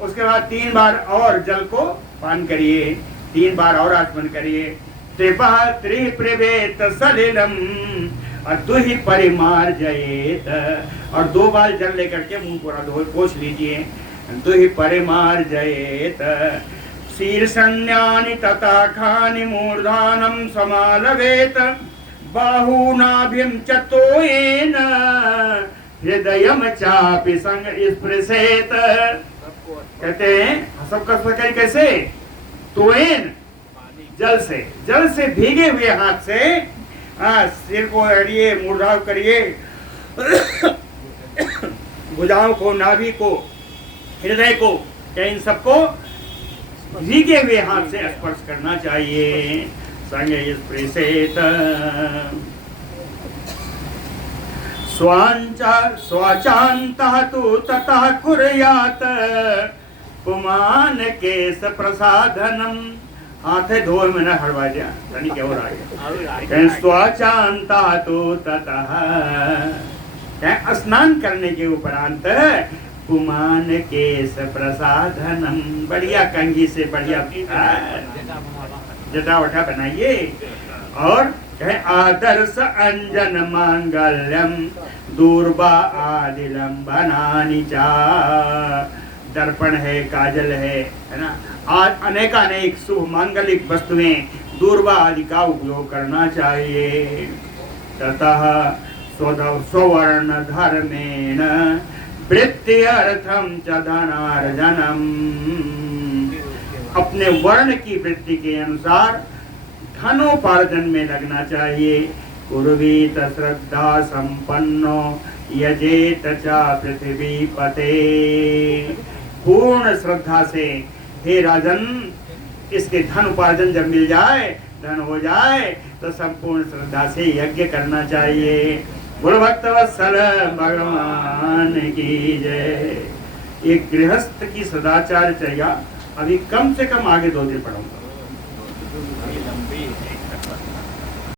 उसके बाद 3 बार और जल को पान करिए, 3 बार और आचमन करिए। त्रिः पिबेत सलिलम और दुहि परिमार्जयेत, और 2 बार जल लेकर के मुंह पूरा धो पोंछ लीजिए। दुहि परिमार्जयेत शीर्षण्यानि तथा खानि मूर्धानं समालवेत बाहूनाभिं च तोयेन हृदयं चापि संस्पृशेत। कहते हैं सबका स्वीकार कैसे, तोयेन जल से भीगे हुए हाथ से सिर को अड़िए, मूर्धाव करिए, भुजाओं को, नाभि को, हृदय को, क्या इन सबको भीगे हुए हाथ से स्पर्श करना चाहिए। संगे स्पृशेत स्वाचान्तः तु ततः कुर्यात् पुमान केश प्रसाधनम। हाथ है धोए में न हड़वा जा, तनी क्या हो रहा है। स्वाचांता तो ततः, स्नान करने के उपरांत पुमान केश प्रसाधनम, बढ़िया कंघी से बढ़िया जटा वटा बनाइए। और कहे आदर्श अंजन मांगल्यम दूरबा आदिलम बनानी चा, दर्पण है, काजल है ना, आज अनेकानेक शुभ मांगलिक वस्तुएं दूरबा आदि का उपयोग करना चाहिए। ततः स्वर्ण धर्मेण वृत्ति अर्थम च धनार्जनम, अपने वर्ण की वृत्ति के अनुसार धनोपार्जन में लगना चाहिए। कुर्वीत श्रद्धा संपन्नो यजेत च पृथ्वी पते, पूर्ण श्रद्धा से हे राजन, इसके धन उपार्जन जब मिल जाए, धन हो जाए, तो संपूर्ण श्रद्धा से यज्ञ करना चाहिए। बोलो भक्तवत्सल भगवान की जय। एक गृहस्थ की सदाचार चाहिए। अभी कम से कम आगे 2 दिन पढ़ूंगा।